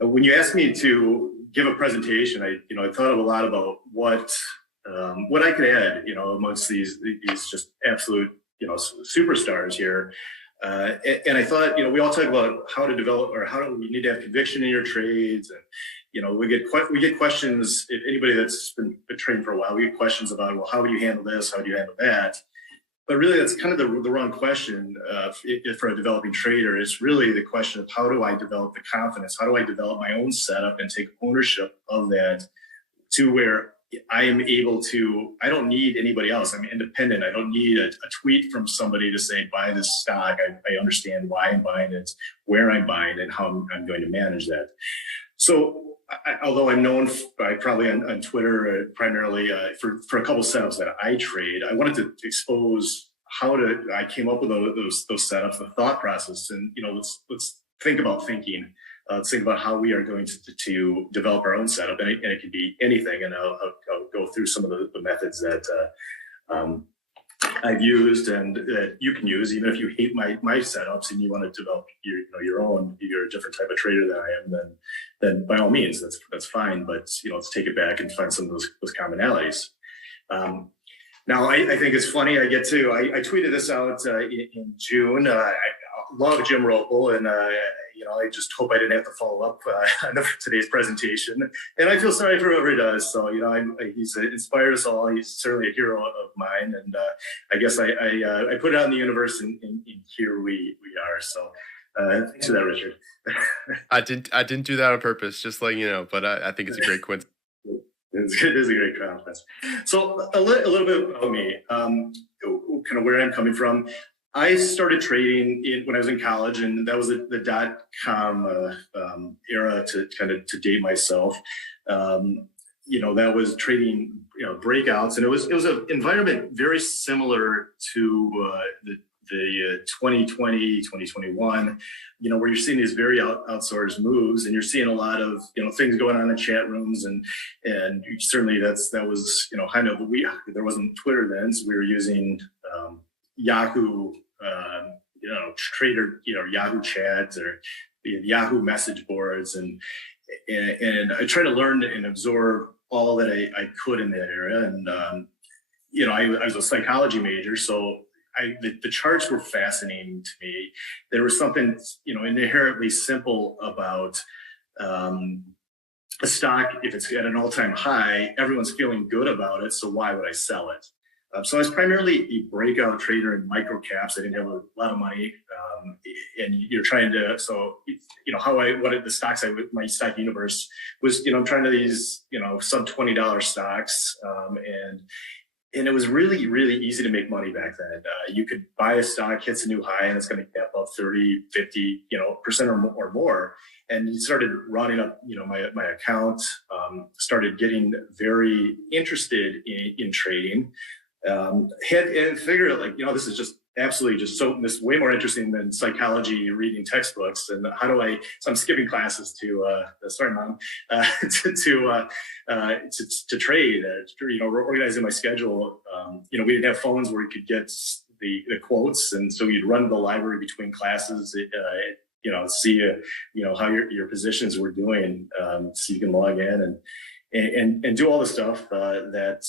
When you asked me to give a presentation, I thought a lot about what I could add, amongst these just absolute, superstars here. And I thought, we all talk about how to develop, or how do we need to have conviction in your trades. And, we get questions, if anybody that's been trained for a while, we get questions about, well, how do you handle this? How do you handle that? But really, that's kind of the wrong question for a developing trader. It's really the question of, how do I develop the confidence? How do I develop my own setup and take ownership of that to where I am able to, I don't need anybody else. I'm independent. I don't need a tweet from somebody to say, buy this stock. I understand why I'm buying it, where I'm buying it, how I'm going to manage that. So although I'm known probably on Twitter primarily for a couple setups that I trade, I wanted to expose I came up with those setups, the thought process, and let's think about thinking. Let's think about how we are going to develop our own setup, and it could be anything. And I'll go through some of the methods that I've used and that you can use, even if you hate my setups and you want to develop your own. You're a different type of trader than I am. Then by all means, that's fine. But let's take it back and find some of those commonalities. Now I think it's funny. I tweeted this out in June. I love Jim Ropel, and I just hope I didn't have to follow up on today's presentation. And I feel sorry for whoever does. So, he's inspired us all. He's certainly a hero of mine. And I guess I put it out in the universe, and here we are. So thanks for that, Richard. I didn't do that on purpose, just letting you know, but I think it's a great coincidence. It is a great coincidence. So a little bit about me, kind of where I'm coming from. I started trading when I was in college, and that was the .com era to date myself. That was trading breakouts, and it was an environment very similar to the 2020, 2021, where you're seeing these very outsized moves, and you're seeing a lot of things going on in chat rooms, and certainly that was kind of there wasn't Twitter then, so we were using Yahoo, trader, Yahoo chats or Yahoo message boards, and I try to learn and absorb all that I could in that area. And I was a psychology major, so the charts were fascinating to me. There was something inherently simple about a stock. If it's at an all-time high, everyone's feeling good about it, so why would I sell it? So I was primarily a breakout trader in micro caps. I didn't have a lot of money, and you're trying to. So the stocks my stock universe was. I'm trying to these sub $20 stocks, and it was really, really easy to make money back then. You could buy a stock, hits a new high, and it's going to cap up 30, 50% or more. And it started running up, my account. Started getting very interested in trading. And figured out this is just absolutely this is way more interesting than psychology reading textbooks. And so I'm skipping classes to sorry mom to trade, organizing my schedule. We didn't have phones where you could get the quotes, and so you'd run the library between classes, see how your positions were doing, so you can log in and do all the stuff that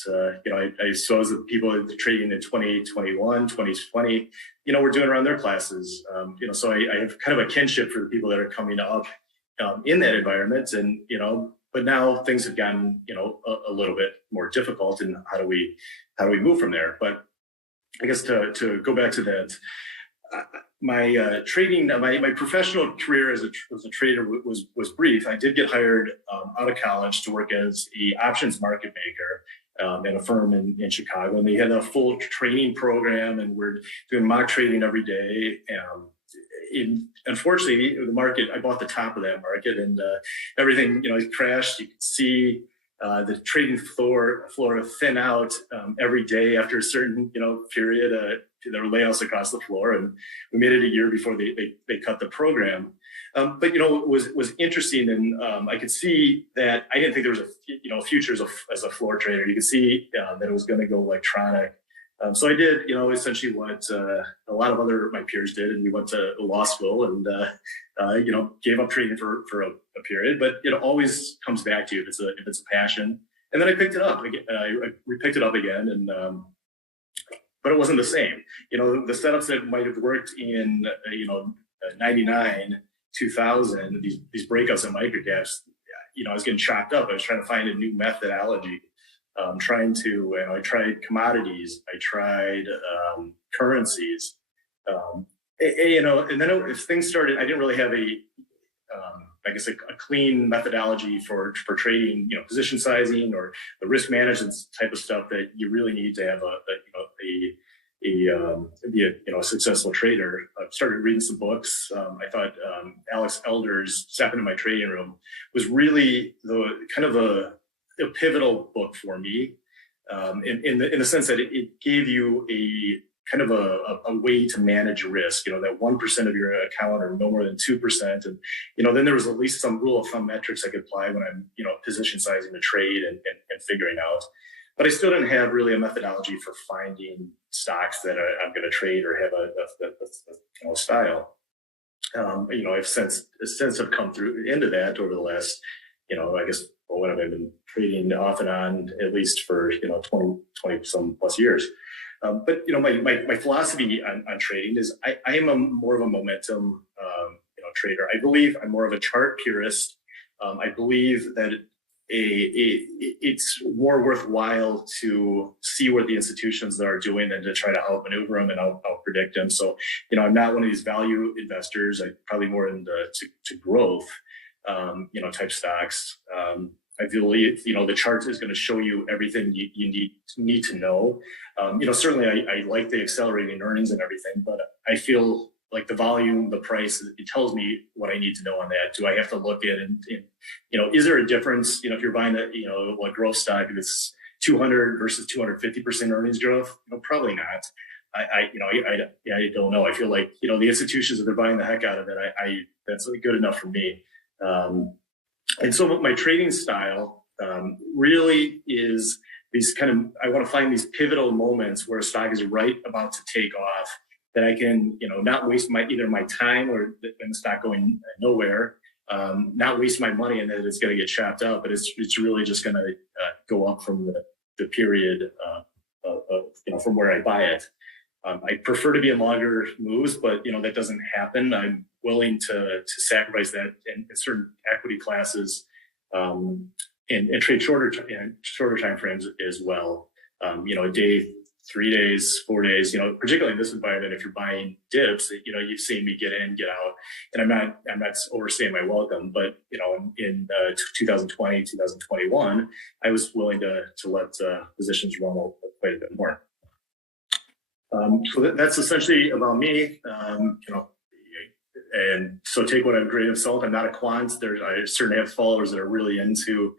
I suppose the people that are trading in 2021, 2020, we're doing around their classes. So I have kind of a kinship for the people that are coming up in that environment, and but now things have gotten a little bit more difficult, and how do we move from there? But I guess to go back to that. My trading, my professional career as a trader was brief. I did get hired out of college to work as a options market maker at a firm in Chicago, and they had a full training program, and we're doing mock trading every day. Unfortunately, the market, I bought the top of that market, and everything it crashed. You could see the trading floor thin out every day after a certain period. There were layoffs across the floor, and we made it a year before they cut the program. But what was interesting, and I could see that I didn't think there was a future as a floor trader. You could see that it was going to go electronic So I did, essentially what a lot of my peers did, and we went to law school and, gave up trading for a period. But it always comes back to you if it's a passion. And then I picked it up again. I picked it up again, and but it wasn't the same. The setups that might have worked in 99, 2000, these breakouts in microcaps. I was getting chopped up. I was trying to find a new methodology. I tried commodities. I tried currencies. And then if things started, I didn't really have a clean methodology for trading, position sizing or the risk management type of stuff that you really need to have be a successful trader. I started reading some books. I thought Alex Elder's Step Into My Trading Room was really a pivotal book for me, in the sense that it gave you a kind of a way to manage risk, that 1% of your account or no more than 2%. And, then there was at least some rule of thumb metrics I could apply when I'm, position sizing a trade and figuring out. But I still didn't have really a methodology for finding stocks that I'm going to trade or have a style. I've since have come through into that over the last, what have I been trading off and on at least for 20 some plus years. But my philosophy on trading is I am more of a momentum trader. I believe I'm more of a chart purist. I believe that it's more worthwhile to see what the institutions are doing than to try to outmaneuver them and out predict them. So I'm not one of these value investors. I'm probably more into to growth type stocks. I believe the chart is going to show you everything you need to know. Certainly I like the accelerating earnings and everything, but I feel like the volume, the price, it tells me what I need to know on that. Do I have to look at and is there a difference? If you're buying a growth stock, if it's 200 versus 250% earnings growth, probably not. I don't know. I feel like the institutions that they're buying the heck out of it, that's good enough for me. And so my trading style really is these I want to find these pivotal moments where a stock is right about to take off, that I can, not waste either my time or the stock going nowhere, not waste my money and that it's going to get chopped up, but it's really just going to go up from the period from where I buy it. I prefer to be in longer moves, but that doesn't happen. I'm willing to sacrifice that in certain equity classes and trade shorter time frames as well. A day, 3 days, 4 days. Particularly in this environment, if you're buying dips, you've seen me get in, get out, and I'm not overstaying my welcome. But in 2020, 2021, I was willing to let positions run quite a bit more. So that's essentially about me. And so take what I'm grain of salt. I'm not a quant. I certainly have followers that are really into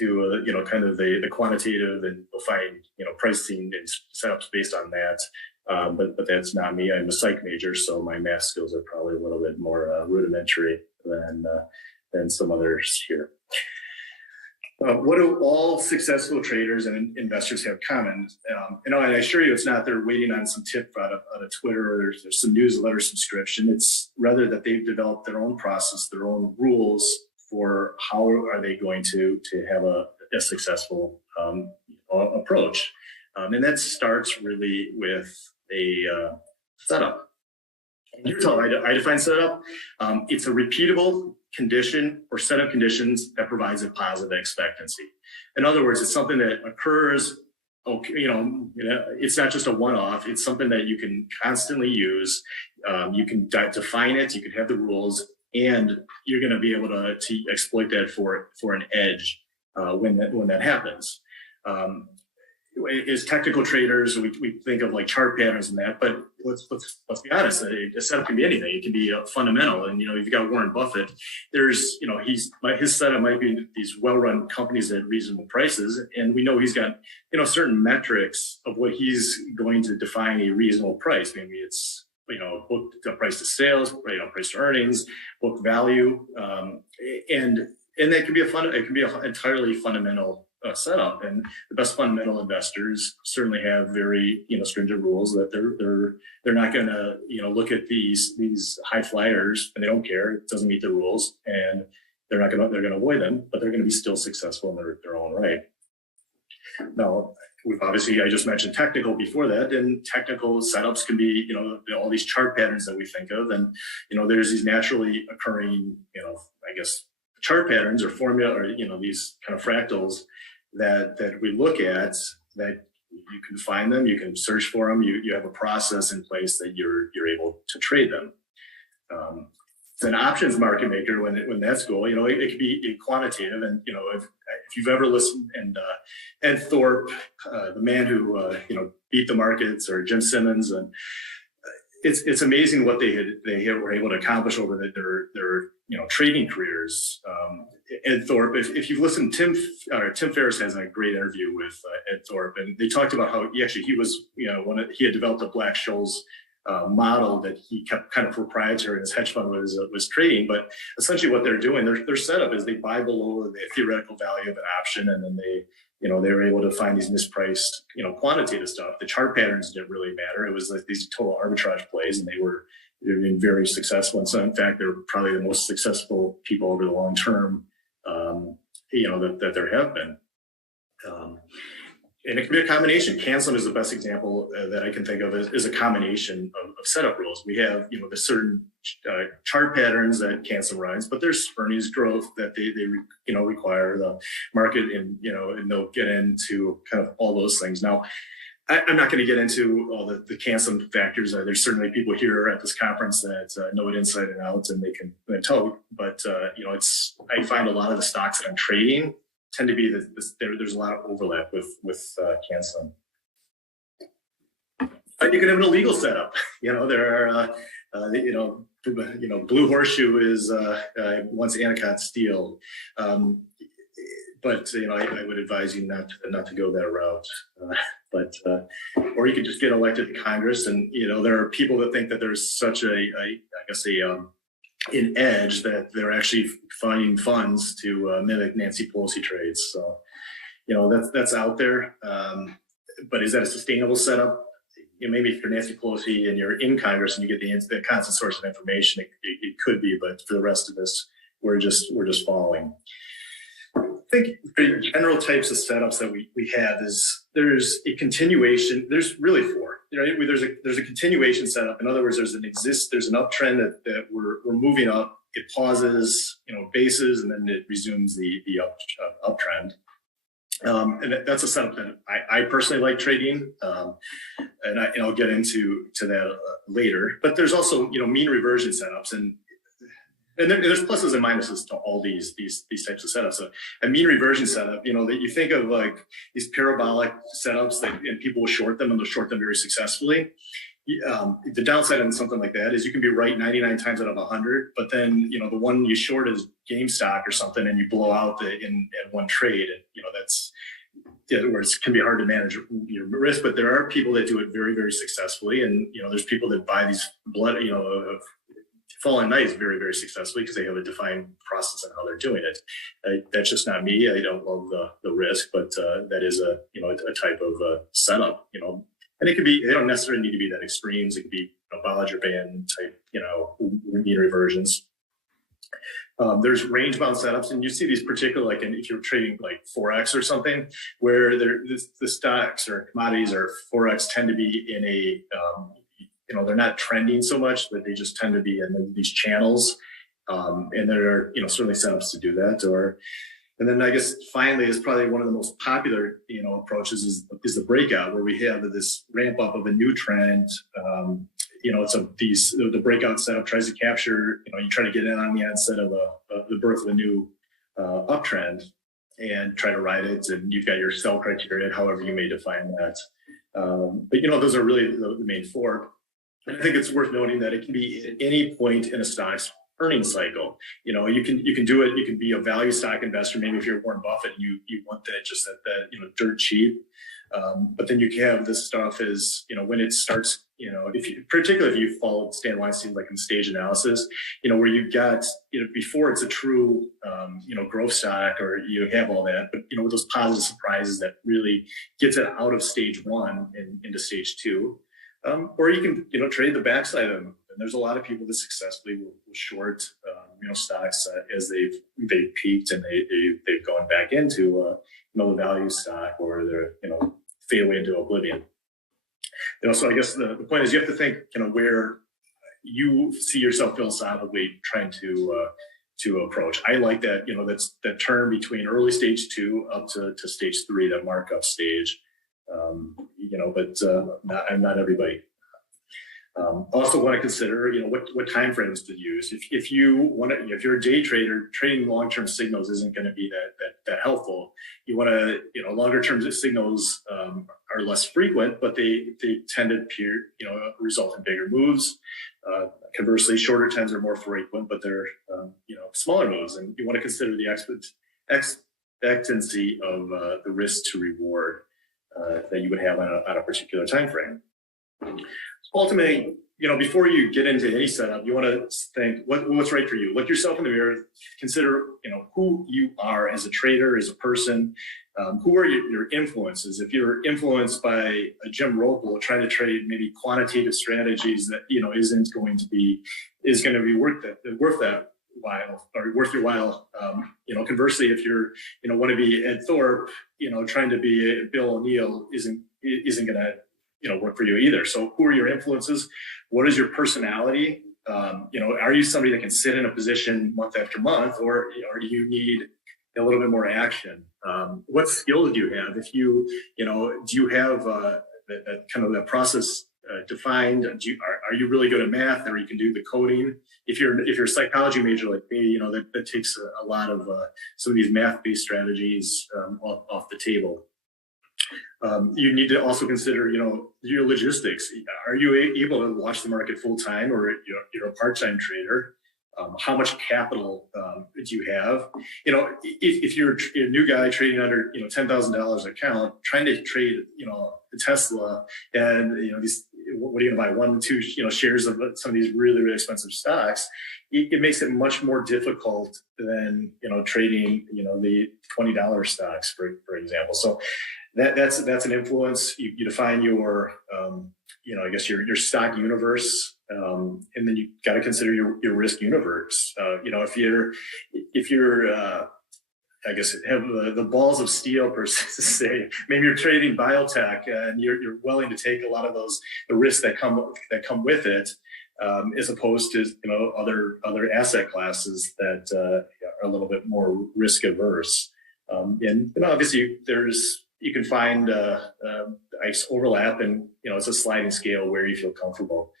kind of the quantitative, and we'll find pricing and setups based on that. But that's not me. I'm a psych major, so my math skills are probably a little bit more rudimentary than some others here. What do all successful traders and investors have common? And I assure you, it's not they're waiting on some tip out of Twitter or there's some newsletter subscription. It's rather that they've developed their own process, their own rules for how are they going to have a successful approach. And that starts really with a setup. And here's how I define setup. It's a repeatable condition or set of conditions that provides a positive expectancy. In other words, it's something that occurs. It's not just a one-off. It's something that you can constantly use. You can define it. You can have the rules, and you're going to be able to exploit that for an edge when that happens. As technical traders, we think of like chart patterns and that, but let's be honest. A setup can be anything. It can be a fundamental, and you've got Warren Buffett. There's his setup might be these well-run companies at reasonable prices, and we know he's got certain metrics of what he's going to define a reasonable price. Maybe it's book price to sales, price to earnings, book value, and that can be it can be an entirely fundamental setup. And the best fundamental investors certainly have very, stringent rules that they're not going to, look at these high flyers and they don't care. It doesn't meet the rules, and they're going to avoid them, but they're going to be still successful in their own right. Now, I just mentioned technical before that, and technical setups can be, all these chart patterns that we think of. And, there's these naturally occurring, chart patterns or formula, or, these kind of fractals that we look at, that you can find them, you can search for them, you have a process in place that you're able to trade them. It's an options market maker when that's goal, it could be quantitative. And, if you've ever listened, and Ed Thorpe, the man who, beat the markets, or Jim Simmons, and it's amazing what they were able to accomplish over their trading careers. Ed Thorpe, if you've listened, Tim Ferriss has a great interview with Ed Thorpe, and they talked about how he was, he had developed a Black-Scholes model that he kept kind of proprietary, and his hedge fund was trading. But essentially what they're doing, their setup is they buy below the theoretical value of an option, and then they were able to find these mispriced, quantitative stuff. The chart patterns didn't really matter. It was like these total arbitrage plays, and they've been very successful. And so, in fact, they're probably the most successful people over the long term, that there have been. And it can be a combination. Canceling is the best example that I can think of as a combination of setup rules. We have, the certain chart patterns that Canceling runs, but there's earnings growth that they require the market, and they'll get into kind of all those things. Now, I'm not going to get into all the Canceling factors. There's certainly people here at this conference that know it inside and out, and they can tell. But I find a lot of the stocks that I'm trading tend to be there's a lot of overlap with Canceling. But you can have an illegal setup. There are Blue Horseshoe is once Anacott Steel, but I would advise you not to go that route. Or you could just get elected to Congress, and there are people that think that there's such an edge that they're actually finding funds to mimic Nancy Pelosi trades. So, that's out there. But is that a sustainable setup? Maybe if you're Nancy Pelosi and you're in Congress and you get the constant source of information, it could be. But for the rest of us, we're just following. I think the general types of setups that we have there's a continuation. There's really four. Right? There's a continuation setup. In other words, there's an uptrend that we're moving up. It pauses, bases, and then it resumes the uptrend. And that's a setup that I personally like trading, and I'll get into that later. But there's also mean reversion setups, and there's pluses and minuses to all these types of setups. So a mean reversion setup, that you think of like these parabolic setups and people will short them, and they'll short them very successfully. The downside on something like that is you can be right 99 times out of 100, but then the one you short is GameStop or something, and you blow out in one trade, and that's where it can be hard to manage your risk. But there are people that do it very, very successfully, and there's people that buy these falling knives very, very successfully because they have a defined process on how they're doing it. That's just not me. I don't love the risk, but that is a type of setup. And it could be, they don't necessarily need to be that extremes. It could be Bollinger Band type, mean reversions. There's range bound setups, and you see these particular, if you're trading like Forex or something, where the stocks or commodities or Forex tend to be in a, they're not trending so much, but they just tend to be in these channels. And there are, certainly setups to do that. And then I guess finally is probably one of the most popular, approaches is the breakout, where we have this ramp up of a new trend. The breakout setup tries to capture, you try to get in on the onset of the birth of a new uptrend and try to ride it. And you've got your sell criteria, however you may define that. But those are really the main four. And I think it's worth noting that it can be at any point in a stock's earning cycle. You can do it. You can be a value stock investor. Maybe if you're Warren Buffett, you want that just that dirt cheap. But then you can have this stuff is, when it starts, particularly if you followed Stan Weinstein, like in stage analysis, where you've got, before it's a true, growth stock, or you have all that, but, with those positive surprises that really gets it out of stage one and into stage two. Or you can, trade the backside of them. And there's a lot of people that successfully will short, stocks as they've peaked and they've gone back into, the value stock, or they're, fade away into oblivion. So I guess the point is you have to think, where you see yourself philosophically trying to approach. I like that, that's that term between early stage 2 up to stage 3, that markup stage. But not everybody. Also want to consider, what time frames to use. If you're a day trader, trading long-term signals isn't going to be that helpful. You want to, longer term signals are less frequent, but they tend to result in bigger moves. Conversely, shorter trends are more frequent, but they're smaller moves, and you want to consider the expectancy of the risk to reward that you would have on a particular time frame. Ultimately, before you get into any setup, you want to think what's right for you. Look yourself in the mirror. Consider, who you are as a trader, as a person. Who are your influences? If you're influenced by a Jim Rople trying to trade maybe quantitative strategies that is going to be worth that while, or worth your while. Conversely, if you're want to be Ed Thorpe, trying to be Bill O'Neill isn't going to work for you either. So who are your influences? What is your personality? Are you somebody that can sit in a position month after month, or do you need a little bit more action? What skills do you have? If do you have that kind of that process defined? Are you really good at math, or you can do the coding? If you're a psychology major like me, that takes a lot of some of these math-based strategies off the table. You need to also consider, your logistics. Are you able to watch the market full time, or you're a part-time trader? How much capital do you have? If you're a new guy trading under $10,000 account, trying to trade a Tesla, and what are you going to buy, 1, 2 shares of some of these really, really expensive stocks? It makes it much more difficult than trading the $20 stocks, for example. So that's an influence. You define your I guess your stock universe, and then you got to consider your risk universe. If you're I guess have the balls of steel per se, maybe you're trading biotech and you're willing to take a lot of the risks that come with it, as opposed to other asset classes that are a little bit more risk averse. And obviously you can find ice overlap, and it's a sliding scale where you feel comfortable.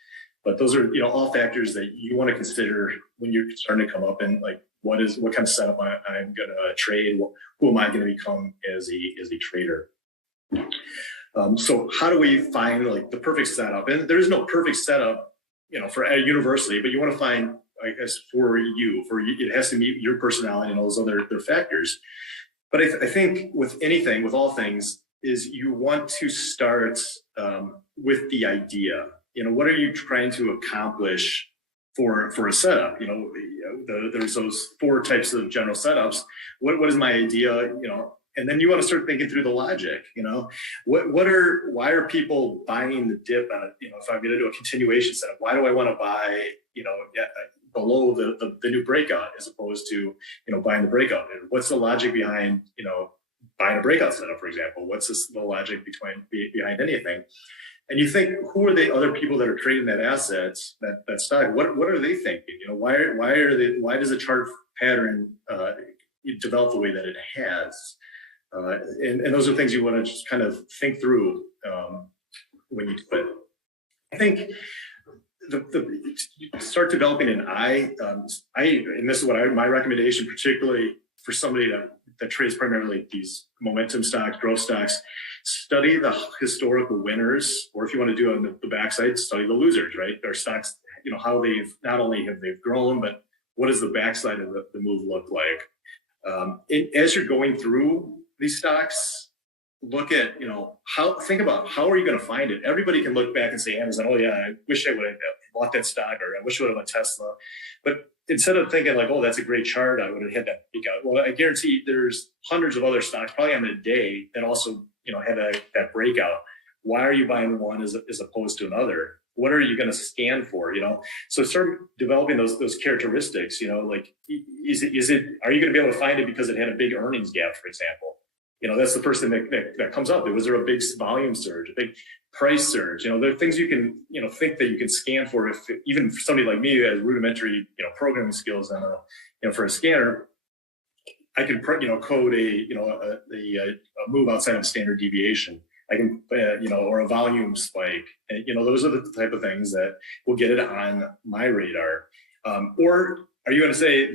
But those are all factors that you want to consider when you're starting to come up, and like what kind of setup I'm going to trade. Who am I going to become as a trader? So how do we find like the perfect setup? And there is no perfect setup, for universally, but you want to find, I guess, for you, it has to meet your personality and all those other factors. But I think with all things, is you want to start with the idea. What are you trying to accomplish for a setup? There's those 4 types of general setups. What is my idea? And then you want to start thinking through the logic. Why are people buying the dip on if I'm going to do a continuation setup, why do I want to buy below the new breakout as opposed to buying the breakout? And what's the logic behind buying a breakout setup, for example? What's the logic behind anything? And you think, who are the other people that are trading that asset, that stock? What are they thinking? Why does a chart pattern develop the way that it has? And those are things you want to just kind of think through when you do it. I think start developing an eye. And this is my recommendation, particularly for somebody that trades primarily these momentum stocks, growth stocks. Study the historical winners, or if you want to do it on the backside, study the losers, right? Their stocks, how they've not only have they grown, but what does the backside of the move look like? As you're going through these stocks, look at, think about how are you going to find it? Everybody can look back and say Amazon, oh yeah, I wish I would have bought that stock, or I wish I would have bought Tesla. But instead of thinking like, oh, that's a great chart, I would have had that peak out. Well, I guarantee there's hundreds of other stocks probably on the day that also, had that breakout. Why are you buying one as opposed to another? What are you going to scan for? So start developing those characteristics. Like, are you going to be able to find it because it had a big earnings gap, for example? That's the first thing that comes up. Was there a big volume surge, a big price surge? There are things you can, think that you can scan for. If even for somebody like me who has rudimentary, programming skills and for a scanner, I can, code a move outside of standard deviation. I can, or a volume spike. And, those are the type of things that will get it on my radar. Or are you going to say,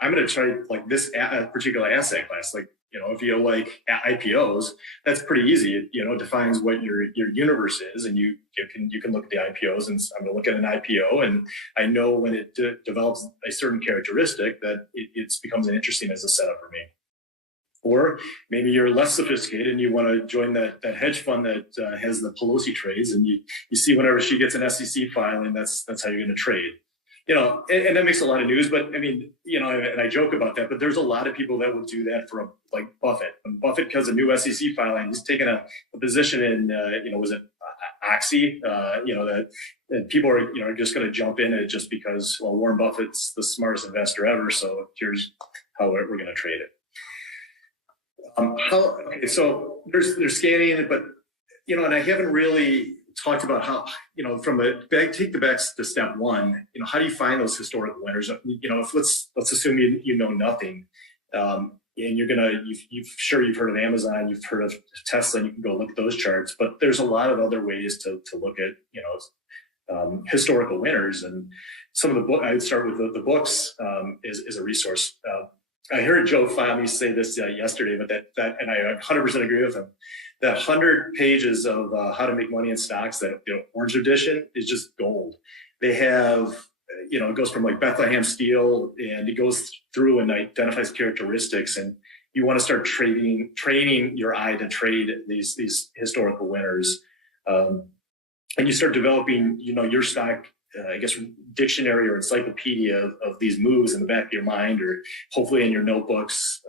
I'm going to try like this particular asset class? Like, if you like IPOs, that's pretty easy. It defines what your universe is, and you can look at the IPOs, and I'm going to look at an IPO, and I know when it develops a certain characteristic that it becomes interesting as a setup for me. Or maybe you're less sophisticated and you want to join that hedge fund that has the Pelosi trades, and you see whenever she gets an SEC filing, that's how you're going to trade. And that makes a lot of news, but I mean, and I joke about that, but there's a lot of people that will do that for like Buffett. And Buffett, because a new SEC filing, he's taken a position in, was it Oxy? That people are just going to jump in it just because, well, Warren Buffett's the smartest investor ever. So here's how we're going to trade it. So there's scanning in it, but, and I haven't really talked about how, take the back to step one, how do you find those historical winners? If let's assume you know nothing, and you've heard of Amazon, you've heard of Tesla, and you can go look at those charts, but there's a lot of other ways to look at, historical winners. And some of the book, I'd start with the books, is a resource. I heard Joe Fahmy say this yesterday, but that, and I 100% agree with him. That 100 pages of how to make money in stocks, that orange edition, is just gold. They have, it goes from like Bethlehem Steel, and it goes through and identifies characteristics. And you want to start training your eye to trade these historical winners, and you start developing, your stock, dictionary or encyclopedia of these moves in the back of your mind, or hopefully in your notebooks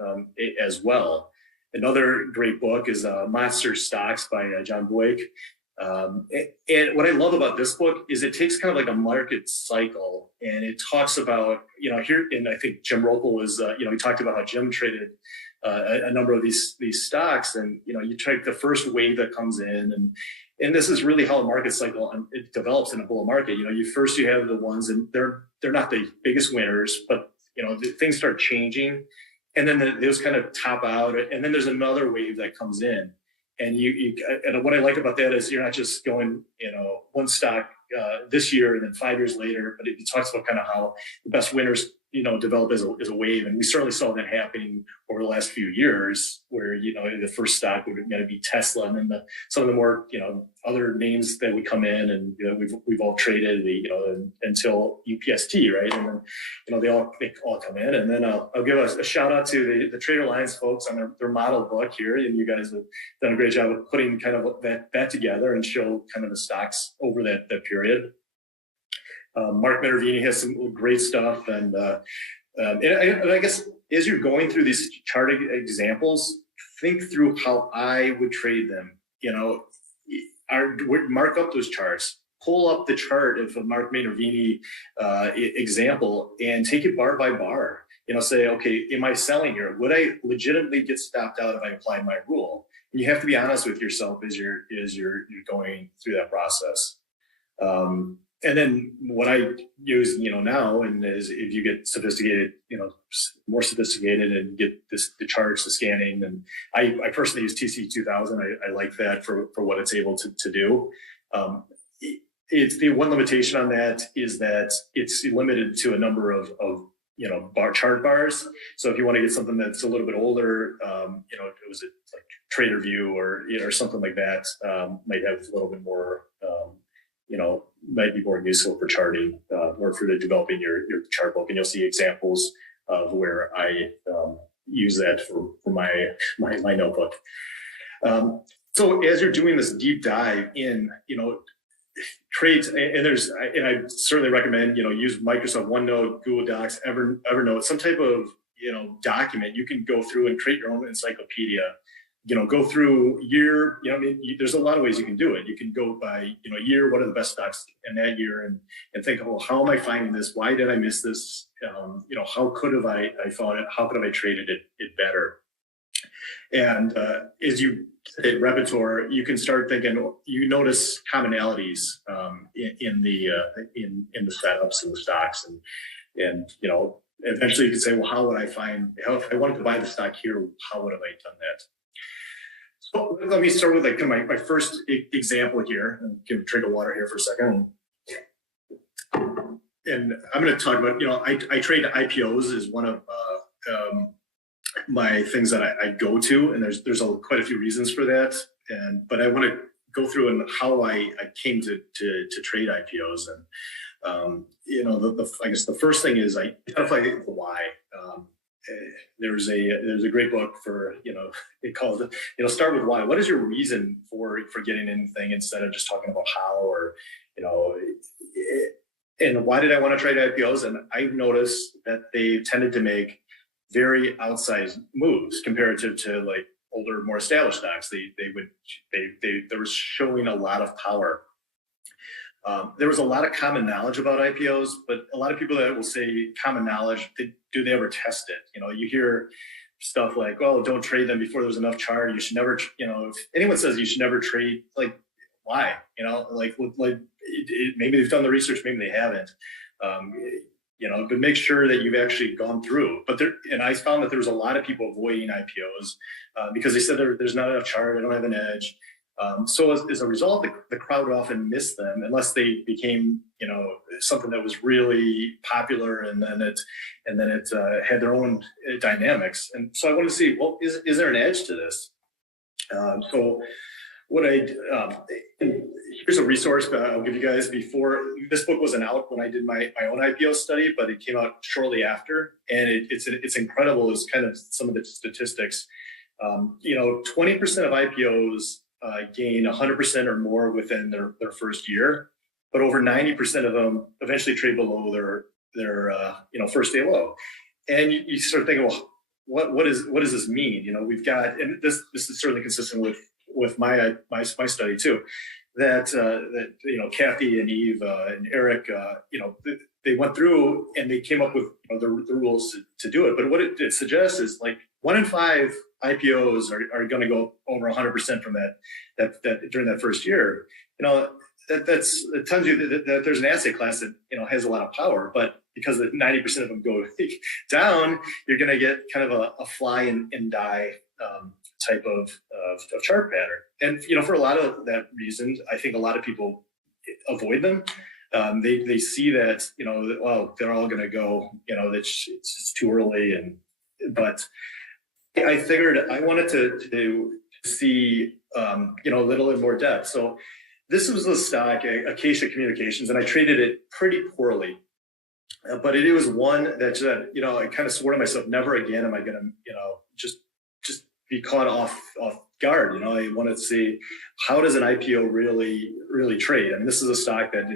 as well. Another great book is Monster Stocks by John Boyk. And what I love about this book is it takes kind of like a market cycle, and it talks about, here, and I think Jim Ropel was, he talked about how Jim traded a number of these stocks, and, you take the first wave that comes in, and this is really how a market cycle it develops in a bull market. You have the ones, and they're not the biggest winners, but things start changing, and then those kind of top out, and then there's another wave that comes in, and and what I like about that is you're not just going one stock this year and then 5 years later, but it talks about kind of how the best winners develop as a wave. And we certainly saw that happening over the last few years, where, the first stock would be Tesla, and then some of the more, other names that would come in, and, we've all traded until UPST, right? And then, they all come in, and then I'll give a shout out to the TraderLion folks on their model book here. And you guys have done a great job of putting kind of that together and show kind of the stocks over that period. Mark Minervini has some great stuff, and I guess as you're going through these chart examples, think through how I would trade them. Mark up those charts, pull up the chart of a Mark Minervini example, and take it bar by bar. Say, okay, am I selling here? Would I legitimately get stopped out if I applied my rule? And you have to be honest with yourself as you're going through that process. And then what I use, now, and is if you get sophisticated, more sophisticated, and get the charts, the scanning, and I personally use TC2000. I like that for what it's able to do. It's the one limitation on that is that it's limited to a number of chart bars. So if you want to get something that's a little bit older, it was like Trader View or something like that, might have a little bit more might be more useful for charting or for developing your chart book. And you'll see examples of where I use that for my notebook. So as you're doing this deep dive in, trades, and I certainly recommend, use Microsoft OneNote, Google Docs, Evernote, some type of, document you can go through and create your own encyclopedia. Go through year, there's a lot of ways you can do it. You can go by, year, what are the best stocks in that year, and think, well, how am I finding this? Why did I miss this? How could have I found it? How could have I traded it better? And as you hit repertoire, you can start thinking, you notice commonalities in the setups and the stocks, and eventually you can say, well, how would I find, if I wanted to buy the stock here, how would have I done that? So let me start with my first example here. I'm going to drink of water here for a second. And I'm going to talk about, I trade IPOs is one of my things that I go to, and there's quite a few reasons for that. But I want to go through and how I came to trade IPOs. And I guess the first thing is I identify the why. There's a great book for, it calls it, start with why. What is your reason for getting anything instead of just talking about how, or, and why did I want to trade IPOs? And I've noticed that they tended to make very outsized moves comparative to like older, more established stocks. They were showing a lot of power. There was a lot of common knowledge about IPOs, but a lot of people that will say common knowledge, do they ever test it? You hear stuff like, oh, don't trade them before there's enough chart. You should never, if anyone says you should never trade, like, why? Maybe they've done the research, maybe they haven't. But make sure that you've actually gone through. And I found that there was a lot of people avoiding IPOs because they said there's not enough chart, I don't have an edge. So as a result, the crowd would often miss them unless they became, something that was really popular, and then it had their own dynamics. And so I want to see, well, is there an edge to this? So what here's a resource I'll give you guys. Before this book wasn't out when I did my own IPO study, but it came out shortly after, and it's incredible. It's kind of some of the statistics. 20% of IPOs gain 100% or more within their first year, but over 90% of them eventually trade below their first day low. And you start thinking, well, what does this mean? We've got, and this is certainly consistent with my study too, that Kathy and Eve and Eric, they went through and they came up with the rules to do it. But what it suggests is like 1 in 5 IPOs are going to go over 100% from that during that first year. That tells you that there's an asset class that has a lot of power, but because 90% of them go down, you're going to get kind of a fly and die type of chart pattern. And for a lot of that reason, I think a lot of people avoid them. They see that well, they're all going to go. It's too early, but I figured I wanted to see a little in more depth. So this was the stock, Acacia Communications, and I traded it pretty poorly. But it was one that I kind of swore to myself, never again am I going to just be caught off guard. I wanted to see, how does an IPO really trade? I mean, this is a stock that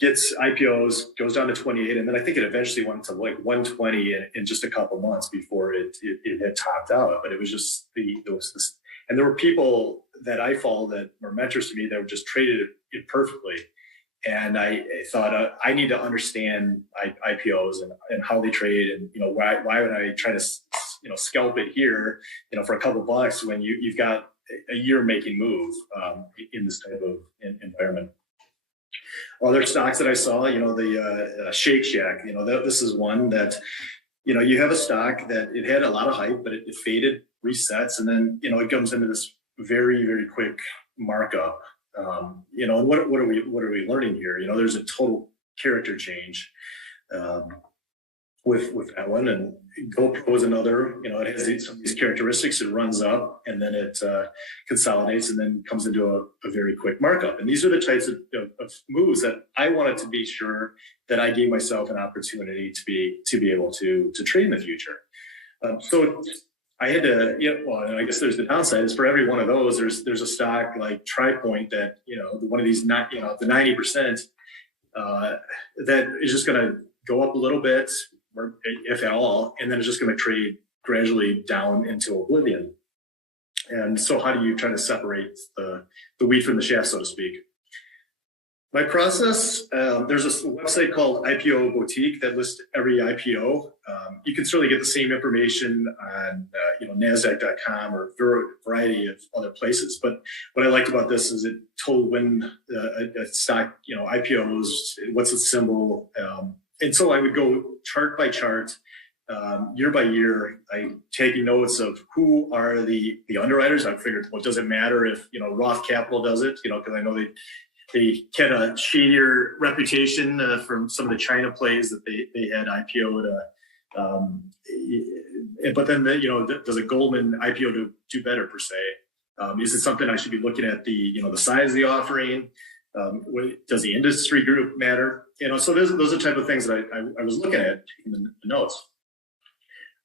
gets IPOs, goes down to 28, and then I think it eventually went to like 120 in just a couple months before it had topped out. But it was just this, and there were people that I followed that were mentors to me that were just traded it perfectly. And I thought I need to understand IPOs and how they trade, and why would I try to scalp it here for a couple bucks when you've got a year making move in this type of environment. Other stocks that I saw, the Shake Shack, this is one that you have a stock that it had a lot of hype, but it faded, resets, and then it comes into this very, very quick markup. And what are we learning here? There's a total character change. with Ellen, and GoPro is another. It has some of these characteristics. It runs up and then it consolidates and then comes into a very quick markup. And these are the types of moves that I wanted to be sure that I gave myself an opportunity to be able to trade in the future. So I had to, and I guess there's the downside is for every one of those, there's a stock like TriPoint that, one of these, not, the 90% that is just going to go up a little bit, or if at all, and then it's just going to trade gradually down into oblivion. And so how do you try to separate the wheat from the chaff, so to speak? My process, there's a website called IPO Boutique that lists every IPO. You can certainly get the same information on NASDAQ.com or a variety of other places. But what I liked about this is it told when a stock IPOs, what's its symbol. And so I would go chart by chart, year by year, taking notes of who are the underwriters. I figured, well, does it matter if Roth Capital does it? Because I know they get a shadier reputation from some of the China plays that they had IPO'd. But then, does a Goldman IPO do better per se? Is it something I should be looking at the size of the offering? Does the industry group matter? So those are the type of things that I was looking at in the notes.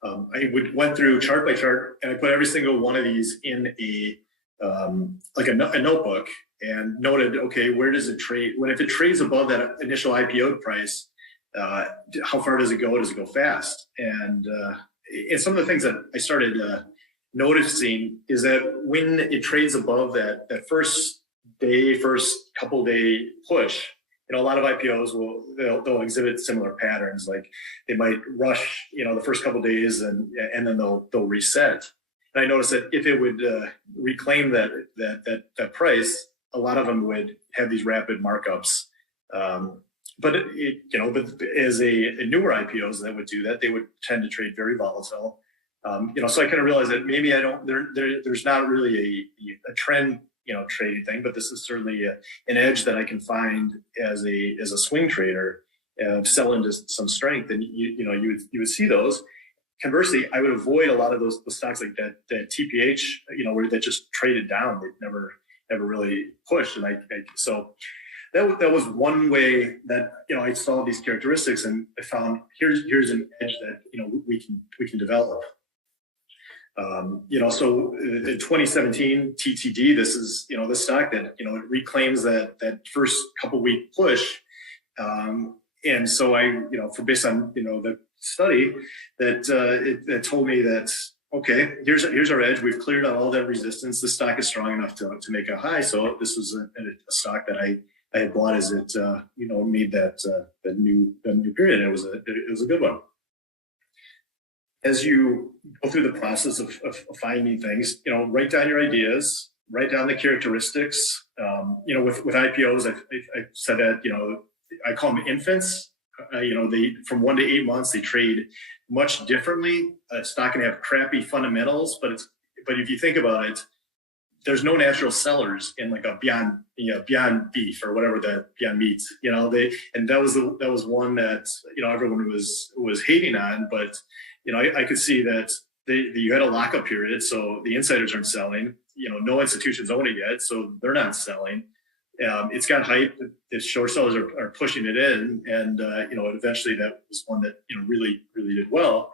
I went through chart by chart and I put every single one of these in a notebook and noted, okay, where does it trade? If it trades above that initial IPO price, how far does it go? Does it go fast? And some of the things that I started noticing is that when it trades above that first couple day push, a lot of IPOs they'll exhibit similar patterns. Like they might rush, the first couple days and then they'll reset. And I noticed that if it would reclaim that price, a lot of them would have these rapid markups. But as a newer IPOs that would do that, they would tend to trade very volatile. So I kind of realized that maybe there's not really a trend, trading thing, but this is certainly an edge that I can find as a swing trader, sell into some strength, and you would see those. Conversely, I would avoid a lot of those stocks like that TPH, where that just traded down. They never really pushed, and so that was one way that I saw these characteristics, and I found here's an edge that we can develop. So in 2017 TTD, this is the stock that it reclaims that first couple week push, and so I based on the study that told me that okay, here's our edge. We've cleared out all that resistance. The stock is strong enough to make a high. So this was a stock that I had bought as it made that new period. And it was a good one. As you go through the process of finding things, write down your ideas, write down the characteristics. With IPOs, I said that I call them infants. They from 1 to 8 months they trade much differently. A stock can have crappy fundamentals, but if you think about it, there's no natural sellers in like a Beyond Beef or whatever that Beyond Meat. And that was one that everyone was hating on, but I could see that you had a lockup period, so the insiders aren't selling. No institutions own it yet, so they're not selling. It's got hype. The short sellers are pushing it in, and eventually that was one that really did well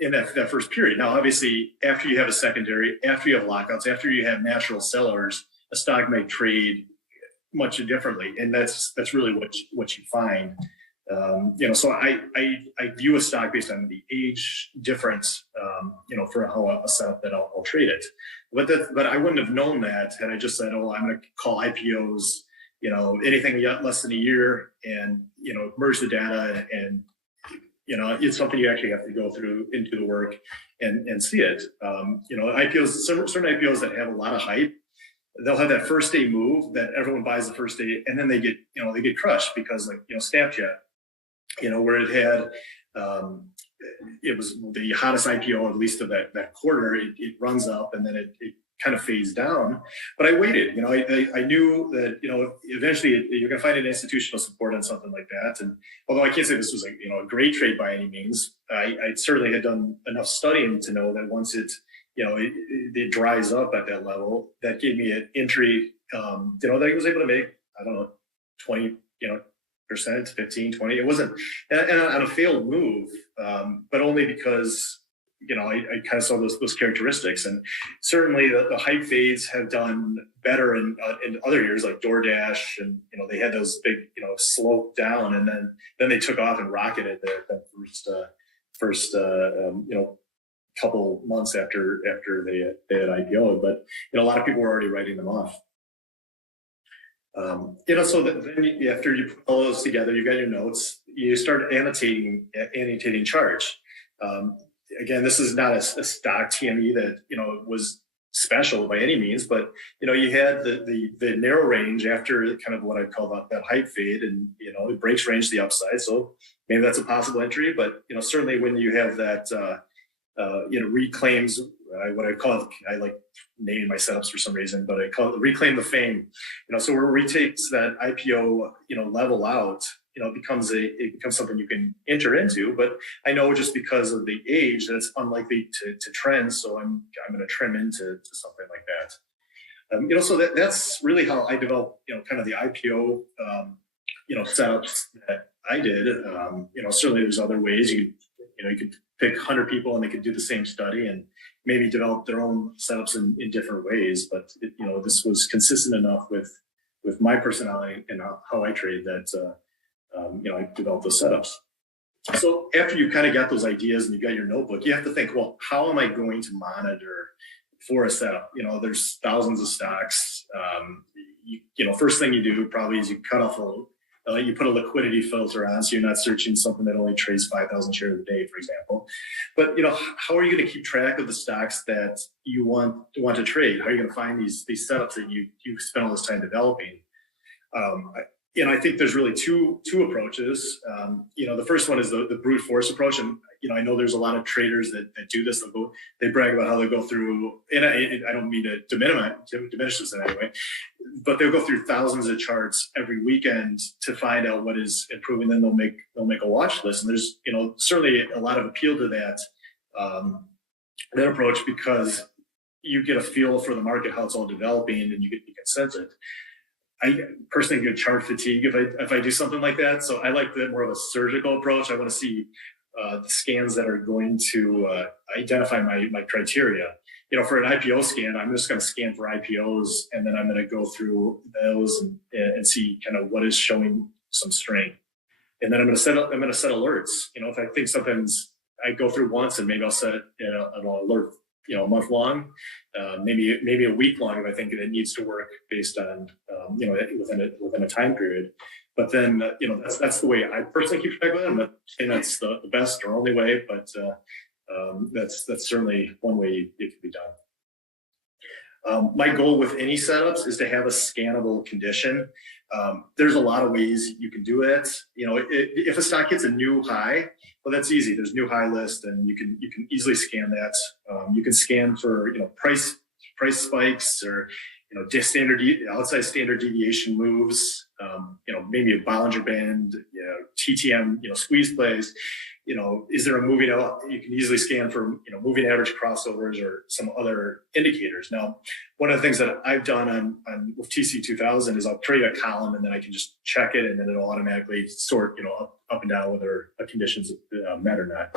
in that first period. Now, obviously, after you have a secondary, after you have lockouts, after you have natural sellers, a stock may trade much differently, and that's really what you find. So I view a stock based on the age difference, for how a setup that I'll trade it. But I wouldn't have known that had I just said, oh, I'm going to call IPOs, anything less than a year, and merge the data, and it's something you actually have to go through into the work and see it. IPOs, certain IPOs that have a lot of hype, they'll have that first day move that everyone buys the first day, and then they get crushed because Snapchat, where it had, it was the hottest IPO, at least of that quarter. It runs up and then it kind of phased down, but I waited. I knew that eventually you're going to find an institutional support on something like that. And although I can't say this was a great trade by any means, I certainly had done enough studying to know that once it dries up at that level, that gave me an entry. That I was able to make, I don't know, 20 percent, 15, 20. It wasn't and on a failed move, but only because I kind of saw those characteristics. And certainly the hype fades have done better in other years, like DoorDash, and they had those big slope down, and then they took off and rocketed that first couple months after they had IPO'd. But a lot of people were already writing them off. So then after you put all those together, you've got your notes, you start annotating charts. Again, this is not a stock TME that was special by any means, but you had the narrow range after kind of what I call that hype fade, and it breaks range to the upside. So maybe that's a possible entry, but certainly when you have that reclaims, what I call it, I like naming my setups for some reason, but I call it reclaim the fame. So where it retakes that IPO level out, it becomes something you can enter into. But I know just because of the age that it's unlikely to trend, so I'm going to trim into something like that. So that's really how I developed kind of the IPO setups that I did. Certainly there's other ways you could pick 100 people and they could do the same study and maybe develop their own setups in different ways. But this was consistent enough with my personality and how I trade that I developed those setups. So after you kind of got those ideas and you got your notebook, you have to think, well, how am I going to monitor for a setup? There's thousands of stocks. First thing you do probably is you cut off you put a liquidity filter on, so you're not searching something that only trades 5,000 shares a day, for example. But how are you going to keep track of the stocks that you want to trade? How are you going to find these setups that you spent all this time developing? I think there's really two approaches. The first one is the brute force approach, and I know there's a lot of traders that do this. They brag about how they go through, and I don't mean to diminish this in any way, but they'll go through thousands of charts every weekend to find out what is improving. Then they'll make a watch list, and there's certainly a lot of appeal to that approach, because you get a feel for the market, how it's all developing, and you can sense it. I personally get chart fatigue if I do something like that. So I like more of a surgical approach. I want to see the scans that are going to identify my criteria. For an IPO scan, I'm just going to scan for IPOs, and then I'm going to go through those and see kind of what is showing some strength. And then I'm going to set alerts. If I think I go through once, and maybe I'll set an alert, a month long, maybe a week long if I think it needs to work based on within a time period. But then that's the way I personally keep track of it. I'm not saying that's the best or only way, but that's certainly one way it can be done. My goal with any setups is to have a scannable condition. There's a lot of ways you can do it. If a stock hits a new high, well, that's easy. There's new high list, and you can easily scan that. You can scan for price spikes, or outside standard deviation moves. Maybe a Bollinger Band, TTM, squeeze plays. Is there a moving out? You can easily scan for moving average crossovers or some other indicators. Now, one of the things that I've done with TC2000 is I'll create a column, and then I can just check it, and then it'll automatically sort up and down whether conditions met or not.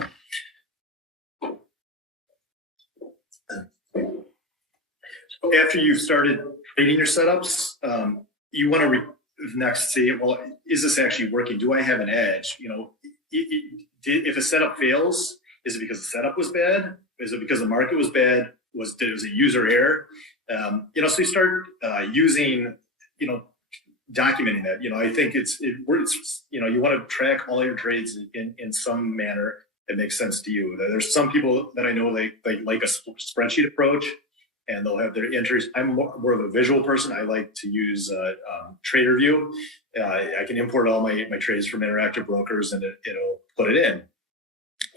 So after you've started creating your setups, you want to next see, well, is this actually working? Do I have an edge? If a setup fails, is it because the setup was bad? Is it because the market was bad? Was it user error? So you start using, documenting that. I think you want to track all your trades in some manner that makes sense to you. There's some people that I know they like a spreadsheet approach, and they'll have their entries. I'm more of a visual person. I like to use TraderView. I can import all my trades from Interactive Brokers, and it'll put it in.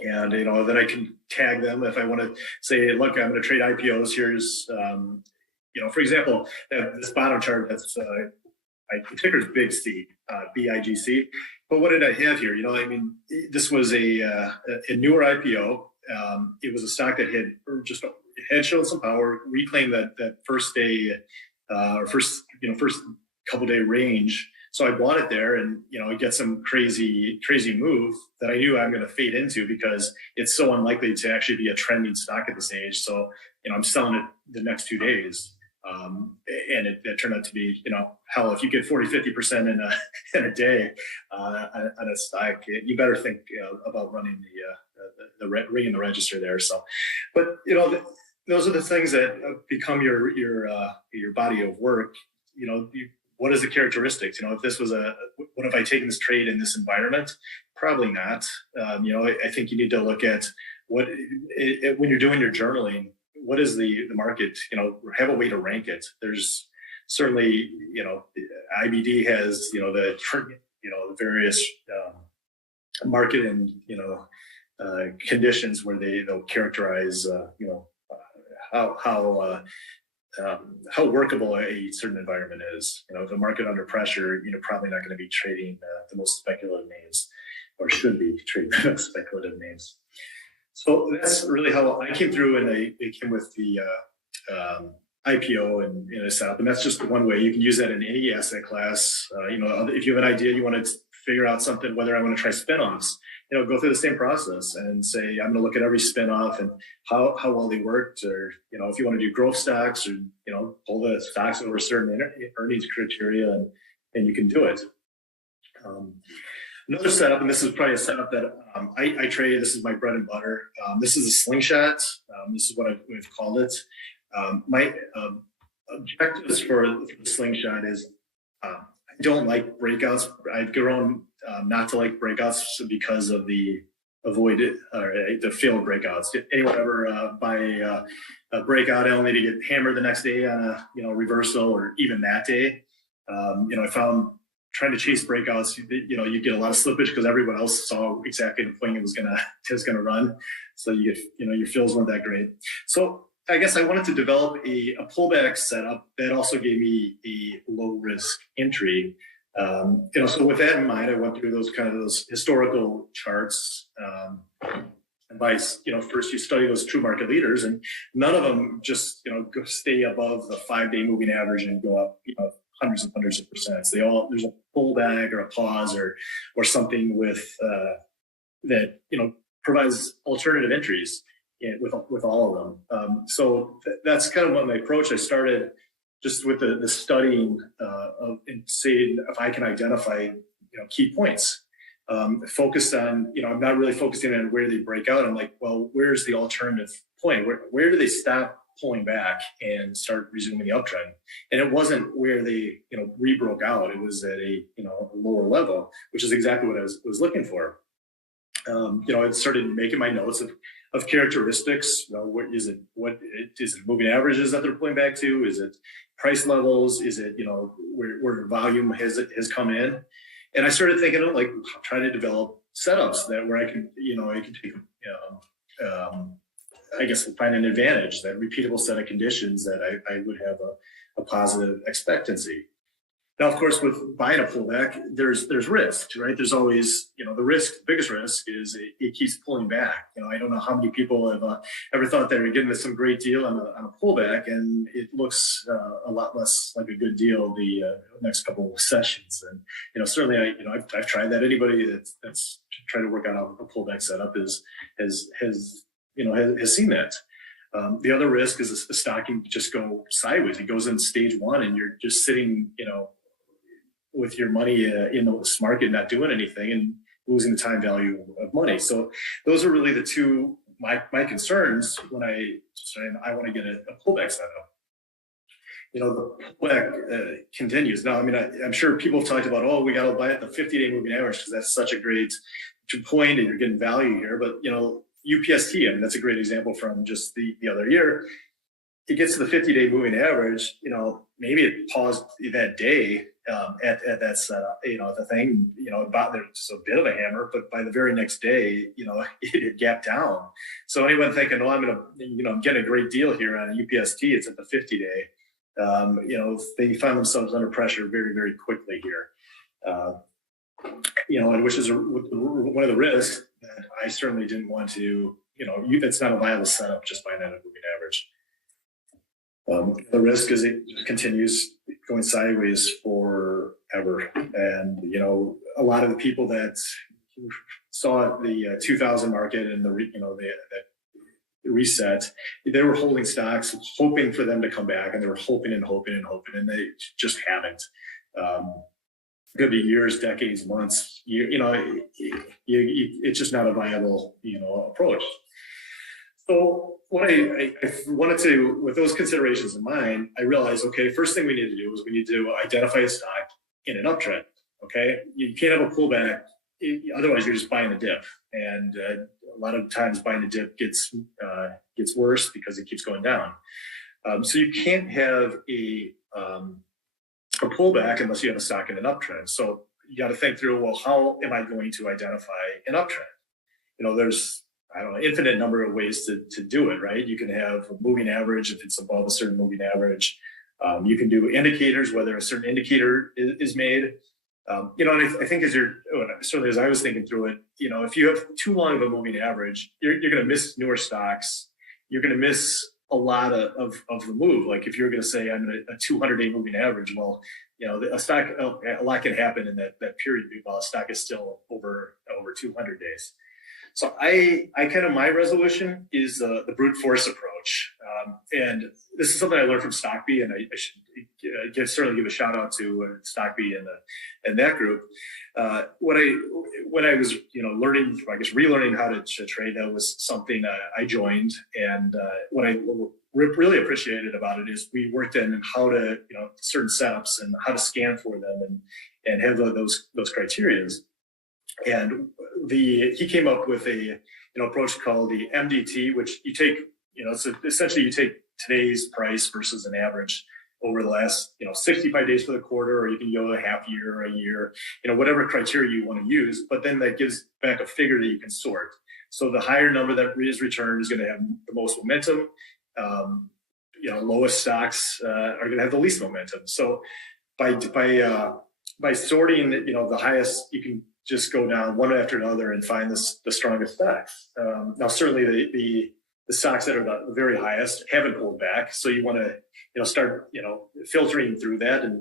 And, then I can tag them if I want to say, look, I'm going to trade IPOs. Here's, for example, this bottom chart, that's, the ticker is Big C, BIGC. But what did I have here? This was a newer IPO. It was a stock that had shown some power, reclaimed that first day, or first couple day range. So I bought it there, and I get some crazy move that I knew I'm going to fade into because it's so unlikely to actually be a trending stock at this age. So I'm selling it the next 2 days, and it turned out to be hell. If you get 40-50% in a day on a stock, you better think about running the ringing the register there. So, but those are the things that become your body of work. What is the characteristics? If this was what have I taken this trade in this environment? Probably not. I think you need to look at when you're doing your journaling, what is the market? Have a way to rank it. There's certainly, IBD has, the various market and, conditions where they'll characterize, how workable a certain environment is. The market under pressure, probably not going to be trading the most speculative names, or should be trading the most speculative names. So that's really how I came through, and it came with the IPO and a setup, and that's just one way. You can use that in any asset class. If you have an idea, you want to figure out something, whether I want to try spinoffs, go through the same process and say, I'm going to look at every spinoff and how well they worked, or, if you want to do growth stocks, or, pull the stocks over certain earnings criteria, and you can do it. Another setup, and this is probably a setup that I trade. This is my bread and butter. This is a slingshot. This is what we've called it. My objectives for the slingshot is I don't like breakouts. I've grown not to like breakouts because of the failed breakouts. Anyone ever buy a breakout only to get hammered the next day on a reversal, or even that day? I found trying to chase breakouts, you get a lot of slippage because everyone else saw exactly the point it was gonna run. So you get, your fills weren't that great. So I guess I wanted to develop a pullback setup that also gave me a low risk entry. So with that in mind, I went through those historical charts. And by, first you study those true market leaders, and none of them just, stay above the 5-day moving average and go up, hundreds and hundreds of percents. There's a pullback or a pause or something with that provides alternative entries with all of them. So that's kind of what my approach. I started just with the studying and seeing if I can identify key points. Focused on, I'm not really focusing on where they break out. I'm like, well, where's the alternative point? Where do they stop pulling back and start resuming the uptrend? And it wasn't where they, rebroke out. It was at a, lower level, which is exactly what I was looking for. I started making my notes of characteristics. What is it moving averages that they're pulling back to? Is it price levels? Is it, where volume has come in? And I started thinking of trying to develop setups where I can take, I guess, find an advantage, that repeatable set of conditions that I would have a positive expectancy. Now, of course, with buying a pullback, there's risk, right? There's always, the biggest risk is it keeps pulling back. I don't know how many people have ever thought they were getting some great deal on a pullback, and it looks a lot less like a good deal the next couple of sessions. And certainly, I've tried that. Anybody that's trying to work on a pullback setup has seen that. The other risk is the stock can just go sideways. It goes in stage one, and you're just sitting, with your money in this market, not doing anything, and losing the time value of money. So those are really the two my concerns when I want to get a pullback setup. The pullback continues. Now, I'm sure people have talked about, we got to buy at the 50-day moving average because that's such a great point, and you're getting value here. But UPST, that's a great example from just the other year. It gets to the 50-day moving average, maybe it paused that day at that setup, at the thing, about there's a bit of a hammer, but by the very next day, it had gapped down. So anyone thinking, oh, I'm going to, get a great deal here on a UPST, it's at the 50-day, they find themselves under pressure very, very quickly here. And which is one of the risks that I certainly didn't want to, it's not a viable setup just by a moving average. The risk is it continues going sideways forever. And, a lot of the people that saw the 2000 market and the reset, they were holding stocks, hoping for them to come back, and they were hoping and hoping and hoping, and they just haven't. Could be years, decades, months. It's just not a viable, approach. So what I wanted to, with those considerations in mind, I realized, okay, first thing we need to do is we need to identify a stock in an uptrend. Okay, you can't have a pullback, otherwise you're just buying a dip, and a lot of times buying a dip gets worse because it keeps going down. So you can't have a pullback unless you have a stock in an uptrend. So you got to think through, well, how am I going to identify an uptrend? There's, I don't know, infinite number of ways to do it, right? You can have a moving average if it's above a certain moving average. You can do indicators, whether a certain indicator is made. And I think certainly as I was thinking through it, if you have too long of a moving average, you're going to miss newer stocks. You're going to miss a lot of the move. Like if you're going to say I'm a 200-day moving average, well, a lot can happen in that period while a stock is still over 200 days. So my resolution is the brute force approach. And this is something I learned from Stockby, and I should certainly give a shout out to Stockby and that group. When I was learning, I guess relearning how to trade, that was something I joined. And what I really appreciated about it is we worked in how to certain setups and how to scan for them and have those criterias. And he came up with a approach called the MDT, which you take, so essentially you take today's price versus an average over the last 65 days for the quarter, or you can go a half year or a year, whatever criteria you want to use. But then that gives back a figure that you can sort. So the higher number that is returned is going to have the most momentum. Lowest stocks are going to have the least momentum. So by sorting, the highest, you can just go down one after another and find the strongest stocks. Now, certainly the stocks that are the very highest haven't pulled back, so you want to start filtering through that, and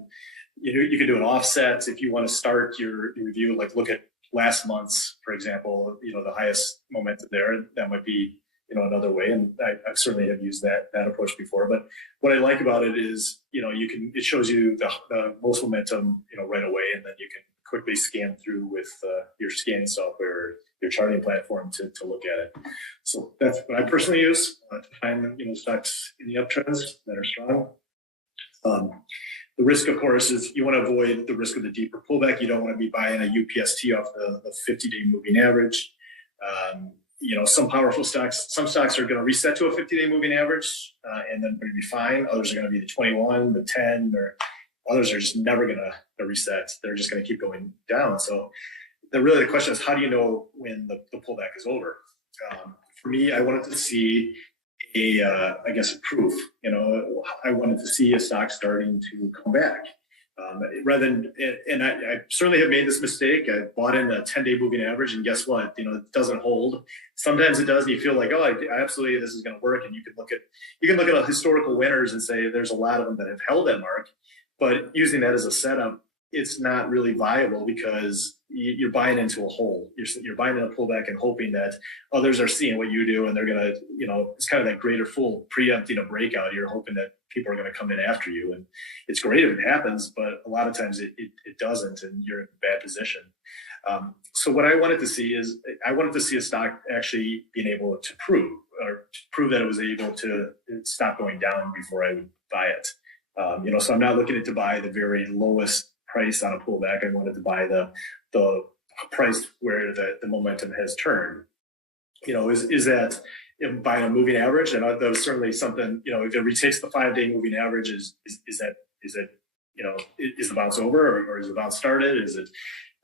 you can do an offset if you want to start your review, like look at last month's, for example, the highest momentum there. That might be another way, and I certainly have used that approach before. But what I like about it is it shows you the most momentum right away, and then you can quickly scan through with your scanning software, your charting platform to look at it. So that's what I personally use to find stocks in the uptrends that are strong. The risk, of course, is you want to avoid the risk of the deeper pullback. You don't want to be buying a UPST off the 50-day moving average. Some powerful stocks, some stocks are going to reset to a 50-day moving average, and then going to be fine. Others are going to be the 21, the 10, or others are just never going to reset. They're just going to keep going down. So the question is, how do you know when the pullback is over? For me, I wanted to see a proof. I wanted to see a stock starting to come back. Rather than, and I certainly have made this mistake. I bought in a 10-day moving average, and guess what? It doesn't hold. Sometimes it does, and you feel like, oh, I absolutely, this is going to work. And you can look at historical winners and say there's a lot of them that have held that mark. But using that as a setup, it's not really viable because you're buying into a hole. You're buying in a pullback and hoping that others are seeing what you do, and they're going to, it's kind of that greater fool preempting a breakout. You're hoping that people are going to come in after you, and it's great if it happens, but a lot of times it doesn't, and you're in a bad position. So what I wanted to see is a stock actually being able to prove that it was able to stop going down before I would buy it. So I'm not looking to buy the very lowest price on a pullback. I wanted to buy the price where the momentum has turned. Is that buying a moving average? And that was certainly something, if it retakes the 5-day moving average, is that is the bounce over or is the bounce started? Is it,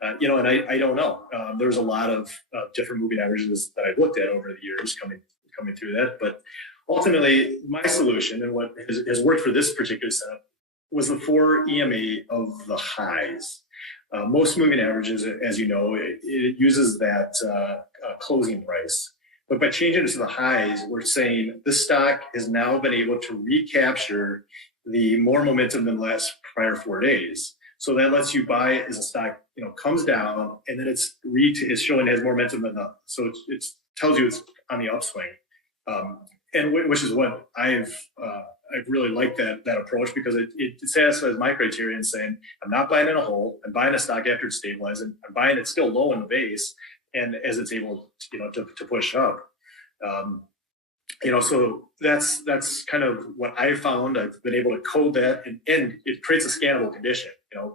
and I don't know. There's a lot of different moving averages that I've looked at over the years coming through that. But ultimately, my solution and what has worked for this particular setup was the 4 EMA of the highs. Most moving averages, as you know, it uses that closing price. But by changing it to the highs, we're saying this stock has now been able to recapture the more momentum than the last prior 4 days. So that lets you buy it as a stock, comes down, and then it's showing it has more momentum than the, so it tells you it's on the upswing, and which is what I've really liked that approach, because it satisfies my criteria in saying I'm not buying in a hole, I'm buying a stock after it's stabilized, and I'm buying it still low in the base, and as it's able to push up. So that's kind of what I found. I've been able to code that, and it creates a scannable condition.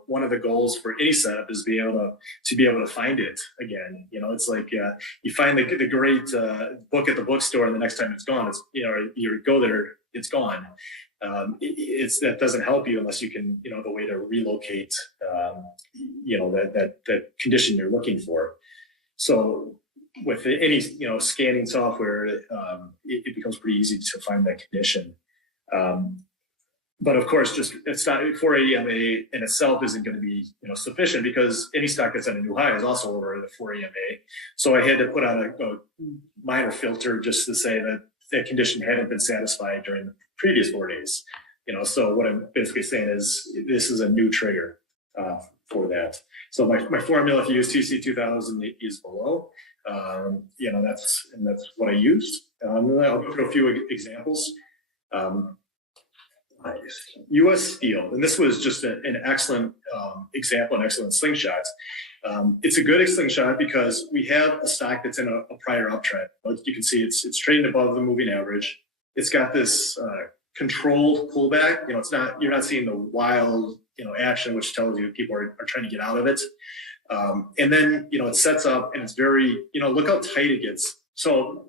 One of the goals for any setup is to be able to find it again. It's like you find the great book at the bookstore, and the next time it's gone, it's you go there, it's gone. That doesn't help you unless you can the way to relocate that condition you're looking for. So with any scanning software, it becomes pretty easy to find that condition. But of course, it's not 4 EMA in itself isn't going to be sufficient, because any stock that's at a new high is also over the 4 EMA. So I had to put on a minor filter just to say that that condition hadn't been satisfied during the previous 4 days. So what I'm basically saying is this is a new trigger for that. So my formula, if you use TC 2000, is below. That's what I used. I'll go through a few examples. U.S. Steel, and this was just an excellent example, an excellent slingshot. It's a good slingshot because we have a stock that's in a prior uptrend. You can see it's trading above the moving average. It's got this controlled pullback. You're not seeing the wild action, which tells you people are trying to get out of it. And then it sets up, and it's very look how tight it gets. So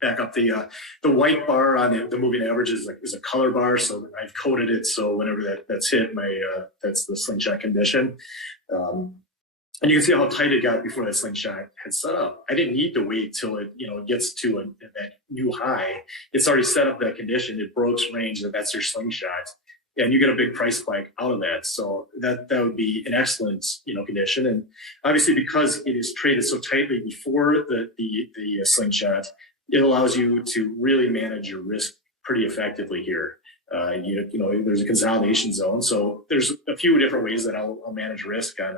back up, the white bar on the moving average is a color bar. So I've coded it so whenever that's hit, that's the slingshot condition. And you can see how tight it got before that slingshot had set up. I didn't need to wait till it gets to that new high. It's already set up that condition. It broke range, and that's your slingshot. And you get a big price spike out of that. So that would be an excellent condition. And obviously, because it is traded so tightly before the slingshot, it allows you to really manage your risk pretty effectively here. There's a consolidation zone, so there's a few different ways that I'll manage risk on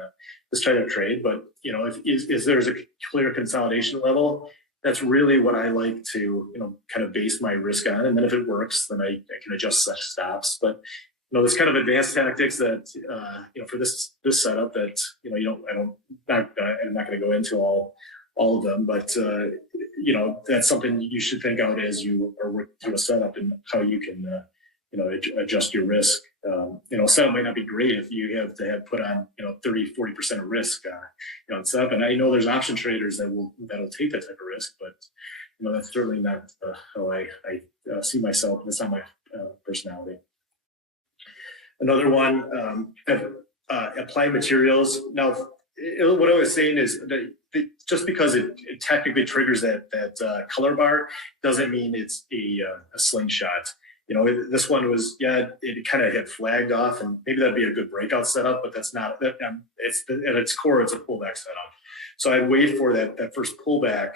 this type of trade. But if there's a clear consolidation level, that's really what I like to kind of base my risk on. And then if it works, then I can adjust such stops. But there's kind of advanced tactics that for this setup that I'm not going to go into all of them, but that's something you should think out as you are working through a setup and how you can adjust your risk. Setup might not be great if you have to put on 30-40% of risk on setup. And I know there's option traders that'll take that type of risk, but that's certainly not how I see myself. That's not my personality. Another one, applied materials. Now, what I was saying is that just because it technically triggers that color bar doesn't mean it's a slingshot. This one was, it kind of had flagged off, and maybe that'd be a good breakout setup, but that's not. It's at its core, it's a pullback setup. So I'd wait for that first pullback,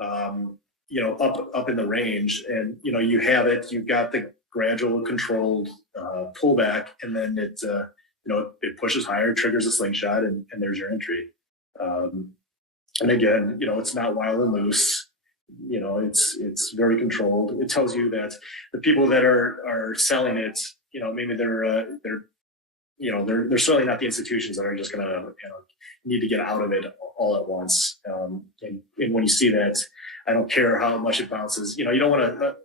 up in the range, and you have it. You've got the gradual controlled pullback, and then it pushes higher, triggers a slingshot, and there's your entry. And again, it's not wild and loose. It's very controlled. It tells you that the people that are selling it, maybe they're certainly not the institutions that are just going to need to get out of it all at once. And when you see that, I don't care how much it bounces. You don't want to.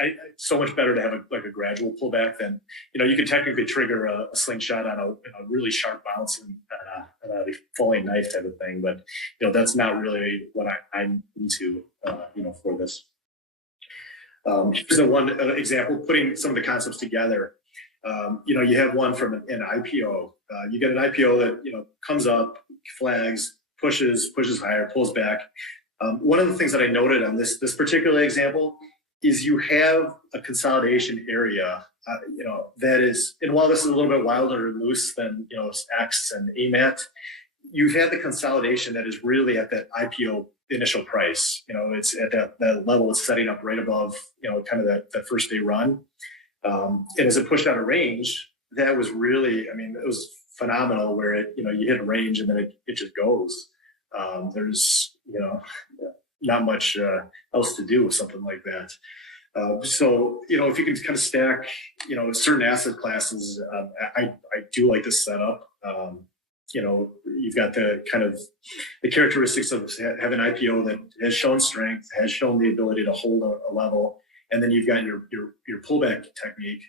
It's so much better to have a gradual pullback than you can technically trigger a slingshot on a really sharp bounce and a falling knife type of thing. But that's not really what I'm into. For this. Here's one example, putting some of the concepts together. You have one from an IPO. You get an IPO that comes up, flags, pushes higher, pulls back. One of the things that I noted on this particular example is you have a consolidation area, that is, and while this is a little bit wilder and loose than X and AMAT, you've had the consolidation that is really at that IPO initial price. It's at that level. It's setting up right above kind of that first day run. And as it pushed out a range, that was really, it was phenomenal where you hit a range and then it just goes. There's, not much else to do with something like that. So, if you can kind of stack, certain asset classes, I do like this setup. You've got the kind of the characteristics of having an IPO that has shown strength, has shown the ability to hold a level. And then you've got your pullback technique,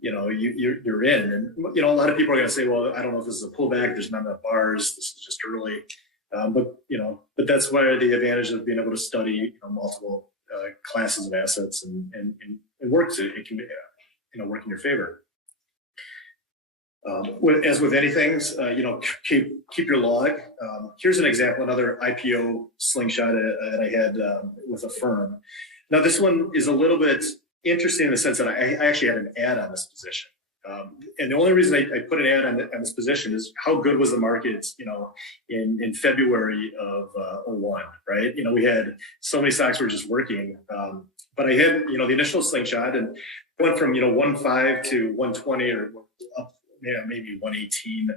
you're in. And, a lot of people are going to say, well, I don't know if this is a pullback. There's not enough bars. This is just early. But that's where the advantage of being able to study multiple classes of assets and works. It can work in your favor. As with anything, keep your log. Here's an example, another IPO slingshot that I had with a firm. Now, this one is a little bit interesting in the sense that I actually had an ad on this position. And the only reason I put an ad on this position is how good was the market, in February of 01, right? We had so many stocks were just working. But I had, the initial slingshot and went from, 1.5 to 120 or up, maybe 118.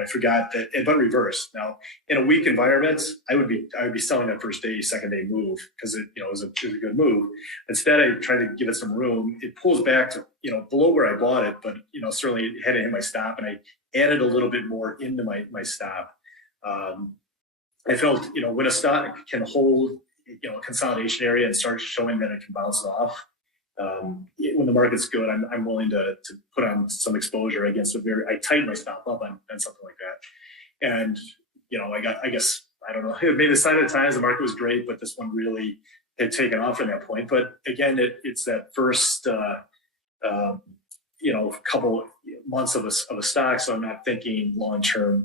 I forgot that, but reverse. Now, in a weak environment, I would be selling that first day, second day move because it was a good move. Instead, I tried to give it some room. It pulls back to below where I bought it, but certainly it had to hit my stop, and I added a little bit more into my stop. I felt when a stock can hold a consolidation area and start showing that it can bounce off. When the market's good, I'm willing to put on some exposure against I tighten my stop up on something like that. And, I guess, I don't know, maybe the sign of the times, the market was great, but this one really had taken off from that point. But again, it's that first, couple months of a stock. So I'm not thinking long-term.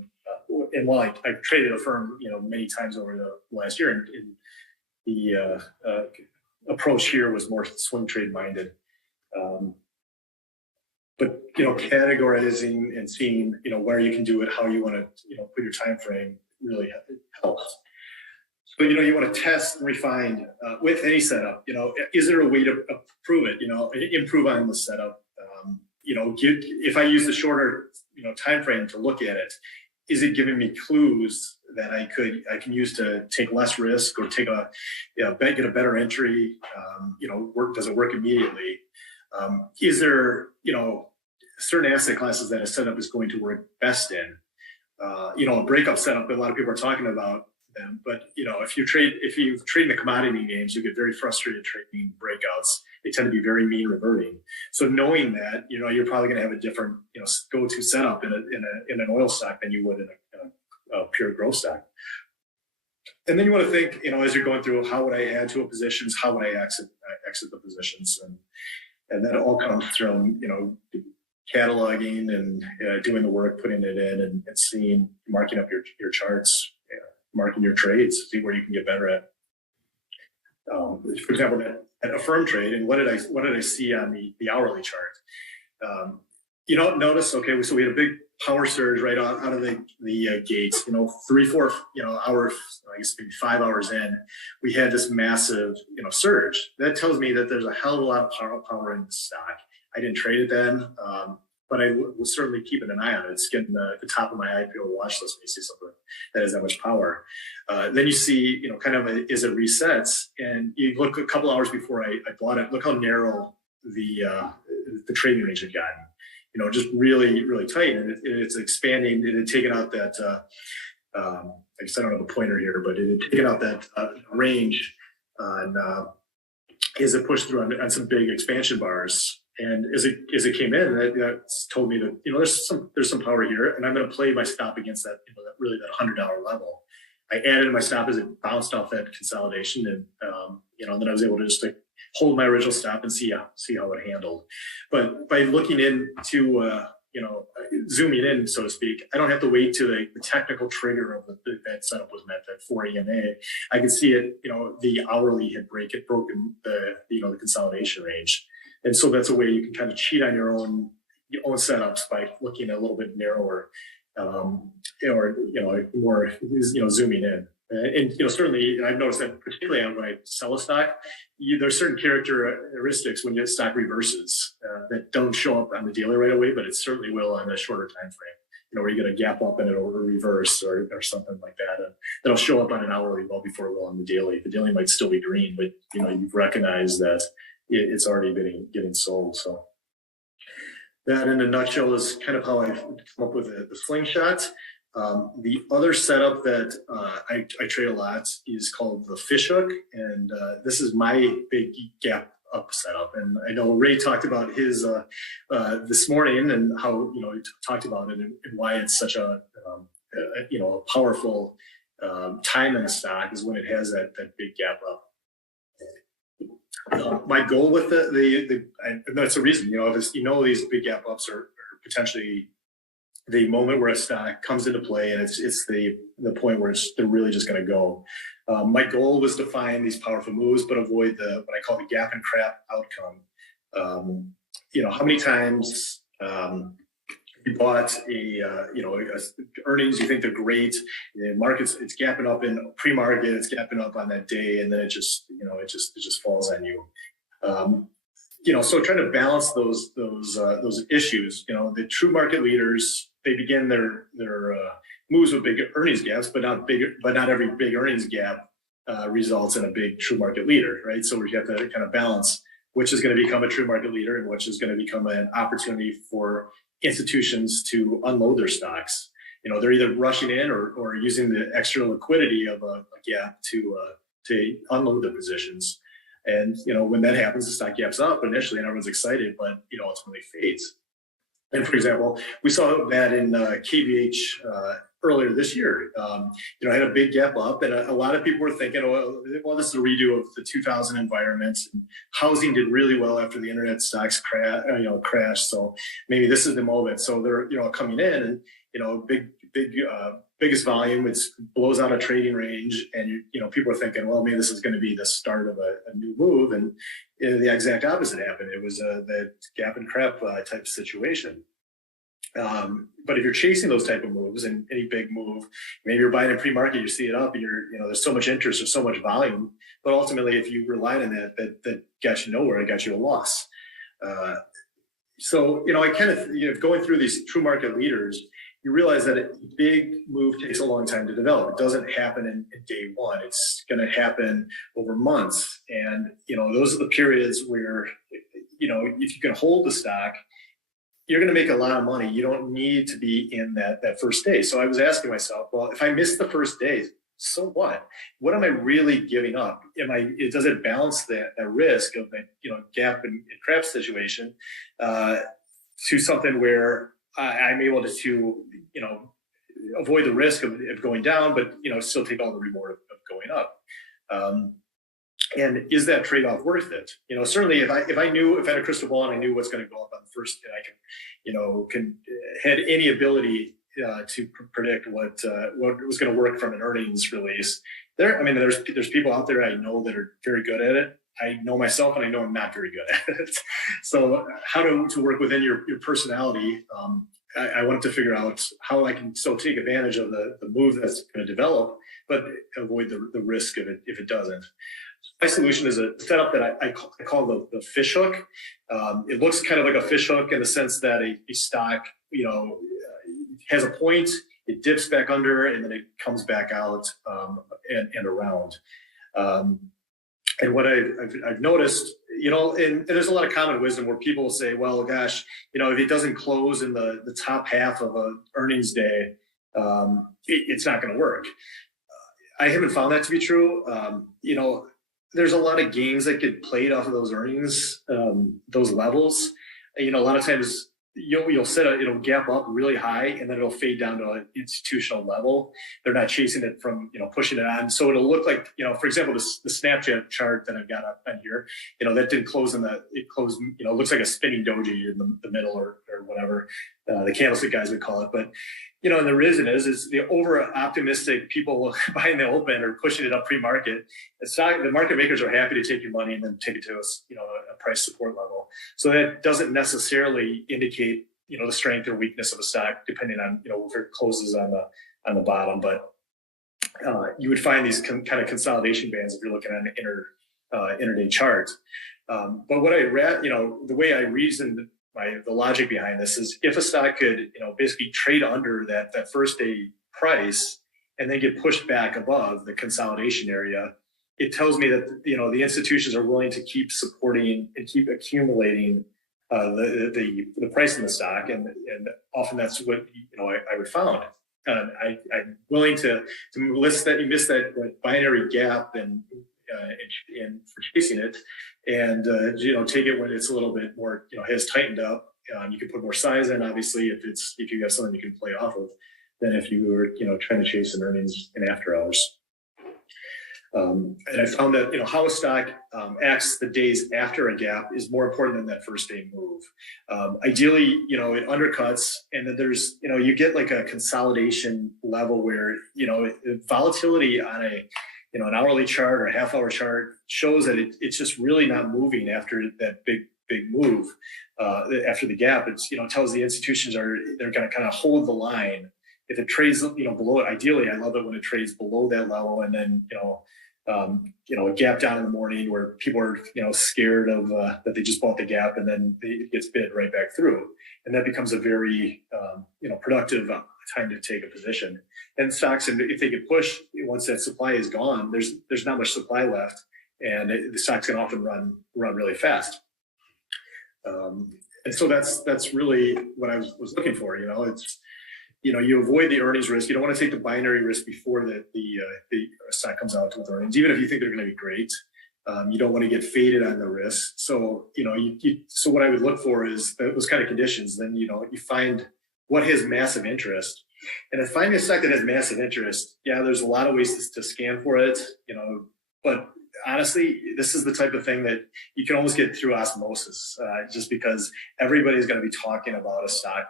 And while I traded a firm, many times over the last year, and the approach here was more swing trade minded. But categorizing and seeing where you can do it, how you want to put your time frame really helps. So you want to test and refine with any setup. Is there a way to improve it? Improve on the setup. If I use the shorter time frame to look at it, is it giving me clues that I can use to take less risk or take get a better entry? Does it work immediately? Is there certain asset classes that a setup is going to work best in? A breakup setup that a lot of people are talking about them, but if you trade in the commodity names, you get very frustrated trading breakouts. They tend to be very mean reverting. So knowing that, you're probably going to have a different go-to setup in an oil stock than you would in a pure growth stock. And then you want to think, as you're going through, how would I add to a positions? How would I exit the positions? And that all comes from, cataloging and doing the work, putting it in and seeing, marking up your charts, marking your trades, see where you can get better at. For example, at a firm trade, and what did I see on the hourly chart? Notice, okay, so we had a big power surge right out of the gates, 3-4 hours, I guess maybe 5 hours in, we had this massive surge. That tells me that there's a hell of a lot of power in the stock. I didn't trade it then, but I was certainly keeping an eye on it. It's getting the top of my IPO watch list when you see something that has that much power. Then you see, kind of as it resets, and you look a couple hours before I bought it, look how narrow the trading range had gotten. Just really, really tight, and it's expanding. It had taken out that, I guess I don't have a pointer here, but it had taken out that range on as it pushed through on some big expansion bars. And as it came in, that told me that there's some power here, and I'm going to play my stop against that that $100 level. I added my stop as it bounced off that consolidation, and then I was able to just like hold my original stop and see how it handled. But by looking into zooming in, so to speak, I don't have to wait to the technical trigger of that setup was met, that 4 EMA. I could see it, the hourly had broken the consolidation range. And so that's a way you can kind of cheat on your own setups by looking a little bit narrower, or more zooming in. And certainly, I've noticed that particularly when I sell a stock, there's certain characteristics when you get stock reverses that don't show up on the daily right away, but it certainly will on a shorter time frame. Where you get a gap up and it'll reverse or something like that. And that'll show up on an hourly well before it will on the daily. The daily might still be green, but you've recognized that it's already getting sold. So that, in a nutshell, is kind of how I've come up with the Slingshot. The other setup that I trade a lot is called the Fishhook, and this is my big gap up setup. And I know Ray talked about his this morning, and how he talked about it and why it's such a powerful time in the stock is when it has that big gap up. My goal with and that's the reason, these big gap ups are potentially the moment where a stock comes into play, and it's the point where they're really just going to go. My goal was to find these powerful moves, but avoid what I call the gap and crap outcome. How many times you bought earnings, you think they're great, the market's it's gapping up in pre-market, it's gapping up on that day, and then it just falls on you. So trying to balance those issues. The true market leaders, they begin their moves with big earnings gaps, but not every big earnings gap results in a big true market leader, right? So we have to kind of balance which is going to become a true market leader and which is going to become an opportunity for institutions to unload their stocks. They're either rushing in or using the extra liquidity of a gap to unload their positions. And, when that happens, the stock gaps up initially and everyone's excited, but, ultimately fades. And for example, we saw that in KVH earlier this year. Had a big gap up, and a lot of people were thinking, well, this is a redo of the 2000 environment. And housing did really well after the internet stocks crashed. So maybe this is the moment. So they're coming in, and biggest volume, it blows out a trading range, and people are thinking, well, maybe this is going to be the start of a new move, and the exact opposite happened. It was that gap and crap type situation. But if you're chasing those type of moves, and any big move, maybe you're buying a pre-market, you see it up, and there's so much interest, there's so much volume, but ultimately, if you rely on that got you nowhere, it got you a loss. So I kind of going through these true market leaders, you realize that a big move takes a long time to develop. It doesn't happen in day one. It's going to happen over months. And, those are the periods where, if you can hold the stock, you're going to make a lot of money. You don't need to be in that first day. So I was asking myself, well, if I miss the first day, so what? What am I really giving up? Does it balance that risk of the, gap and crap situation to something where I'm able to avoid the risk of going down, but still take all the reward of going up. And is that trade-off worth it? Certainly, if I had a crystal ball and I knew what's going to go up on the first, and I had any ability to predict what was going to work from an earnings release. There's people out there I know that are very good at it. I know myself, and I know I'm not very good at it. So how to work within your personality. I wanted to figure out how I can still take advantage of the move that's going to develop, but avoid the risk of it if it doesn't. My solution is a setup that I call the Fishhook. It looks kind of like a fishhook in the sense that a stock, has a point, it dips back under, and then it comes back out and around. And what I've noticed, and there's a lot of common wisdom where people will say, well, gosh, if it doesn't close in the top half of an earnings day, it's not going to work. I haven't found that to be true. There's a lot of games that get played off of those earnings, those levels. A lot of times you'll it'll gap up really high, and then it'll fade down to an institutional level. They're not chasing it from, pushing it on. So it'll look like, for example, the Snapchat chart that I've got up on here, that didn't close it closed, looks like a spinning doji in the middle or whatever, the candlestick guys would call it. But, and the reason is the over optimistic people buying the open or pushing it up pre-market. The market makers are happy to take your money and then take it to a price support level. So that doesn't necessarily indicate, the strength or weakness of a stock, depending on, where it closes on the bottom. But you would find these kind of consolidation bands if you're looking at an intraday chart. But what the way I reasoned the logic behind this is, if a stock could, basically trade under that first day price and then get pushed back above the consolidation area, it tells me that, the institutions are willing to keep supporting and keep accumulating the price in the stock. And often that's what, I would found. I'm willing to list that you missed that binary gap and for chasing it, and take it when it's a little bit more has tightened up. You can put more size in, obviously, if you have something you can play off of, than if you were trying to chase some earnings in after hours. And I found that how a stock acts the days after a gap is more important than that first day move. Ideally, it undercuts, and then there's you get like a consolidation level where volatility on an hourly chart or a half-hour chart shows that it's just really not moving after that big move. After the gap, it's tells the institutions they're going to kind of hold the line. If it trades below it, ideally I love it when it trades below that level, and then a gap down in the morning where people are scared of that they just bought the gap, and then it gets bid right back through, and that becomes a very productive time to take a position. And stocks, and if they get pushed once that supply is gone, there's not much supply left, and the stocks can often run really fast. And so that's really what I was looking for. It's you avoid the earnings risk. You don't want to take the binary risk before the stock comes out with earnings, even if you think they're going to be great. You don't want to get faded on the risk. So so what I would look for is those kind of conditions. Then you find what has massive interest. And if finding a stock that has massive interest, there's a lot of ways to scan for it. But honestly, this is the type of thing that you can almost get through osmosis, just because everybody's going to be talking about a stock,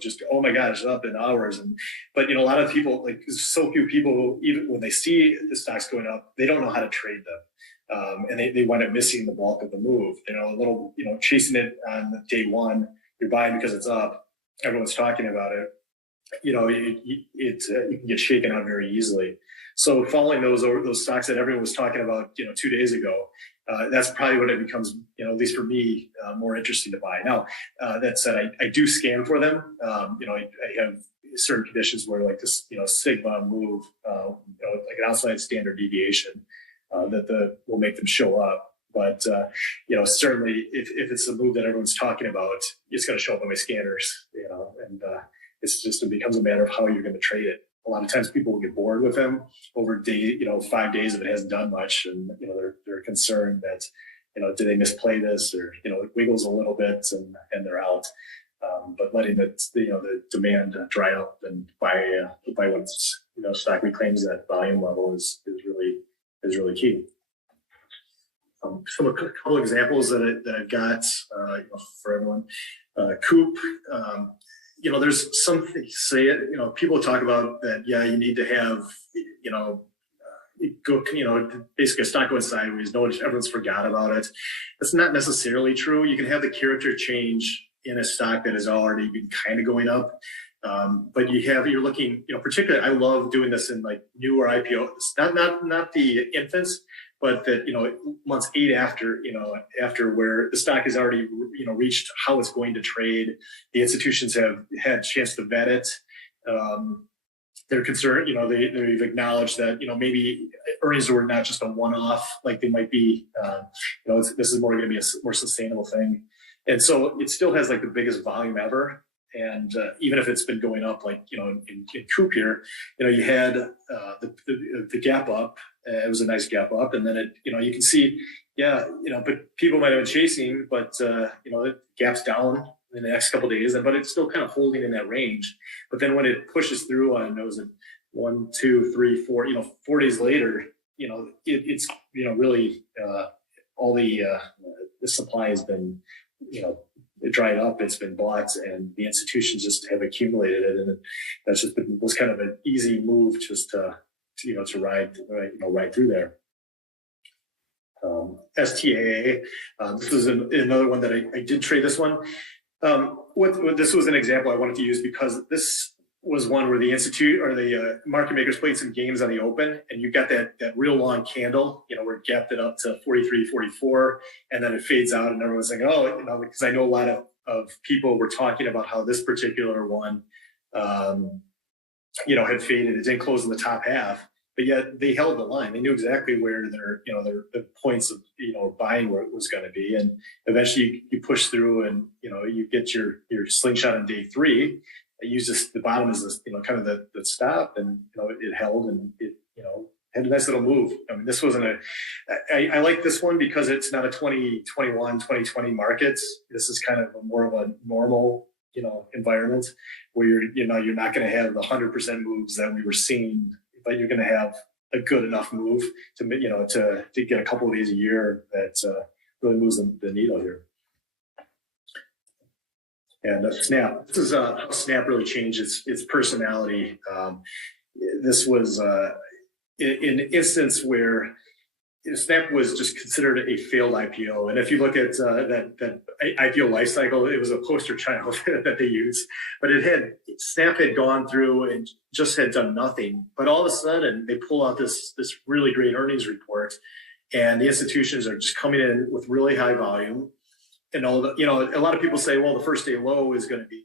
just, oh my God, it's up in hours. But a lot of people, like so few people, even when they see the stocks going up, they don't know how to trade them. And they wind up missing the bulk of the move. A little, chasing it on day one, you're buying because it's up, everyone's talking about it. You can get shaken out very easily. So following those stocks that everyone was talking about, 2 days ago, that's probably when it becomes, at least for me, more interesting to buy. Now, that said, I do scan for them. I have certain conditions where, like this, sigma move, like an outside standard deviation, that will make them show up. But certainly, if it's a move that everyone's talking about, it's going to show up on my scanners. And it becomes a matter of how you're going to trade it. A lot of times people will get bored with them over 5 days if it hasn't done much, and they're concerned that do they misplay this, or it wiggles a little bit and they're out. But letting the demand dry up and buy once stock reclaims that volume level is really key. So a couple examples that I've got for everyone. Coop. There's something say it. People talk about that. Yeah, you need to have basically a stock going sideways. Everyone's forgot about it. That's not necessarily true. You can have the character change in a stock that has already been kind of going up, but you're looking. Particularly, I love doing this in like newer IPOs. Not the infants, but that months 8 after where the stock has already reached how it's going to trade. The institutions have had a chance to vet it. They're concerned, they've acknowledged that maybe earnings were not just a one-off, like they might be. This is more going to be a more sustainable thing, and so it still has like the biggest volume ever. And even if it's been going up, like in Coop here, you had the gap up. It was a nice gap up, and then you can see, but people might have been chasing, but the gap's down in the next couple of days, but it's still kind of holding in that range. But then when it pushes through on those 1, 2, 3, 4, 4 days later, it's really all the supply has been dried up. It's been bought, and the institutions just have accumulated it, and that's just was kind of an easy move just to ride through there. STAA, this was another one that I did trade this one. This was an example I wanted to use because this was one where the institute or the market makers played some games on the open, and you got that real long candle, where it gapped it up to 43, 44, and then it fades out, and everyone's like, oh, because I know a lot of people were talking about how this particular one, had faded. It didn't close in the top half, but yet they held the line. They knew exactly where their points of buying where it was going to be, and eventually you push through, and you get your slingshot on day 3. I use the bottom as this, kind of the stop, and it held, and it had a nice little move. I mean, this wasn't I like this one because it's not a 2021, 2020 market. This is kind of more of a normal environment where you're not going to have the 100% moves that we were seeing, but you're going to have a good enough move to get a couple of these a year that really moves the needle here. And Snap. This is how Snap really changed its personality. This was an instance where Snap was just considered a failed IPO. And if you look at that IPO life cycle, it was a poster child that they used. But Snap had gone through and just had done nothing. But all of a sudden, they pull out this really great earnings report, and the institutions are just coming in with really high volume. And a lot of people say, well, the first day low is going to be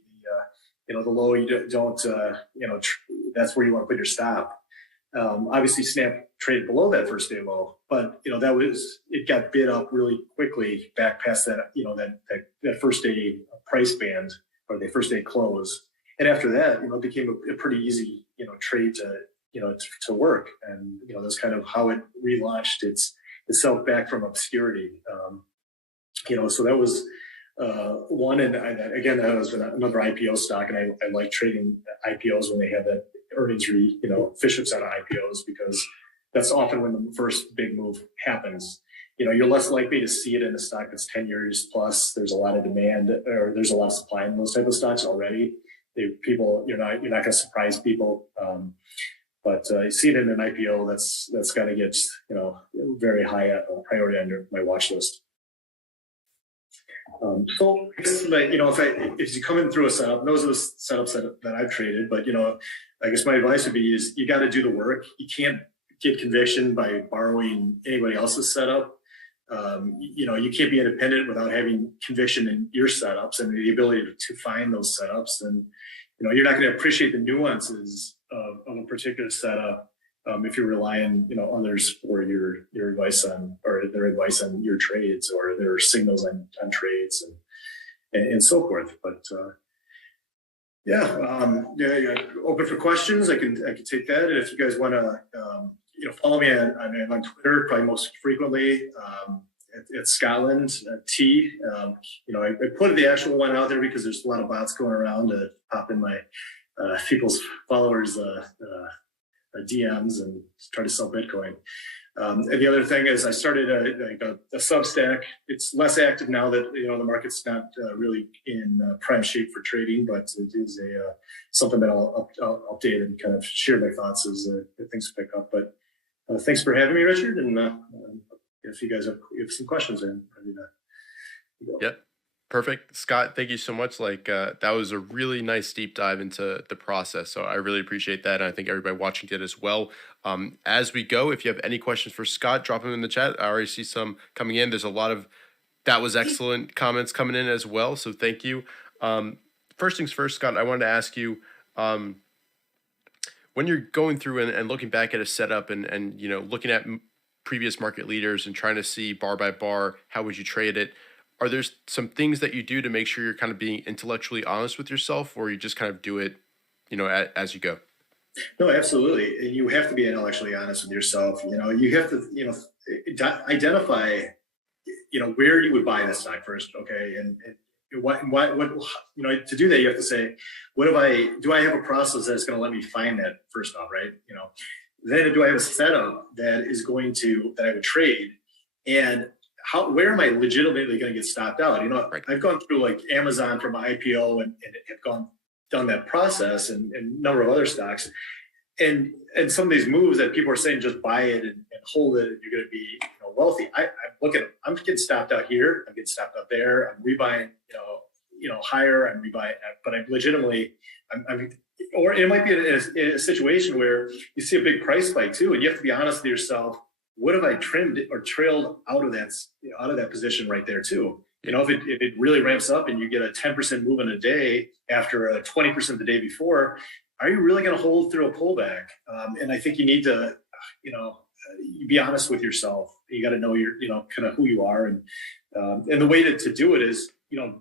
the low you don't that's where you want to put your stop. Obviously, Snap traded below that first day low, but it got bid up really quickly back past that that first day price band or the first day close, and after that, it became a pretty easy trade to work, and that's kind of how it relaunched itself back from obscurity. So that was one, and again, that was another IPO stock, and I like trading IPOs when they have that earnings Fishhooks out of IPOs, because that's often when the first big move happens. You're less likely to see it in a stock that's 10 years plus. There's a lot of demand, or there's a lot of supply in those type of stocks already. You're not going to surprise people. But you see it in an IPO, that's got to get very high priority under my watch list. So if you come in through a setup, those are the setups that I've traded. But I guess my advice would be is you got to do the work. You can't get conviction by borrowing anybody else's setup. You can't be independent without having conviction in your setups and the ability to find those setups. And you're not going to appreciate the nuances of a particular setup if you're relying others for your advice on, or their advice on your trades, or their signals on trades and so forth. But open for questions. I can take that. And if you guys want to follow me on Twitter, probably most frequently at Scotland T. I put the actual one out there because there's a lot of bots going around to pop in my people's followers DMs and try to sell Bitcoin. And the other thing is I started a Substack. It's less active now that the market's not really in prime shape for trading, but it is something that I'll update and kind of share my thoughts as things pick up. But thanks for having me, Richard. And if you guys have some questions, I'm ready to go. Yep. Perfect. Scott, thank you so much. That was a really nice deep dive into the process. So I really appreciate that. And I think everybody watching did as well. As we go, if you have any questions for Scott, drop them in the chat. I already see some coming in. There's a lot of that was excellent comments coming in as well. So thank you. First things first, Scott, I wanted to ask you, when you're going through and looking back at a setup and looking at previous market leaders and trying to see bar by bar, how would you trade it? Are there some things that you do to make sure you're kind of being intellectually honest with yourself, or you just kind of do it, as you go? No, absolutely. And you have to be intellectually honest with yourself. You have to, identify, where you would buy this stock first. Okay. And to do that, you have to say, do I have a process that's going to let me find that first off, right? Then do I have a setup that I would trade, and where am I legitimately going to get stopped out? Right. I've gone through like Amazon from IPO and have done that process and a number of other stocks. And some of these moves that people are saying, just buy it and hold it, and you're going to be wealthy. I look at it, I'm getting stopped out here. I'm getting stopped out there. I'm rebuying, higher. I'm rebuying, but I'm legitimately, or it might be in a situation where you see a big price spike too, and you have to be honest with yourself. What have I trimmed or trailed out of that position right there too? If it really ramps up and you get a 10% move in a day after a 20% the day before, are you really going to hold through a pullback? And I think you need to, be honest with yourself. You got to know kind of who you are, and the way to do it is,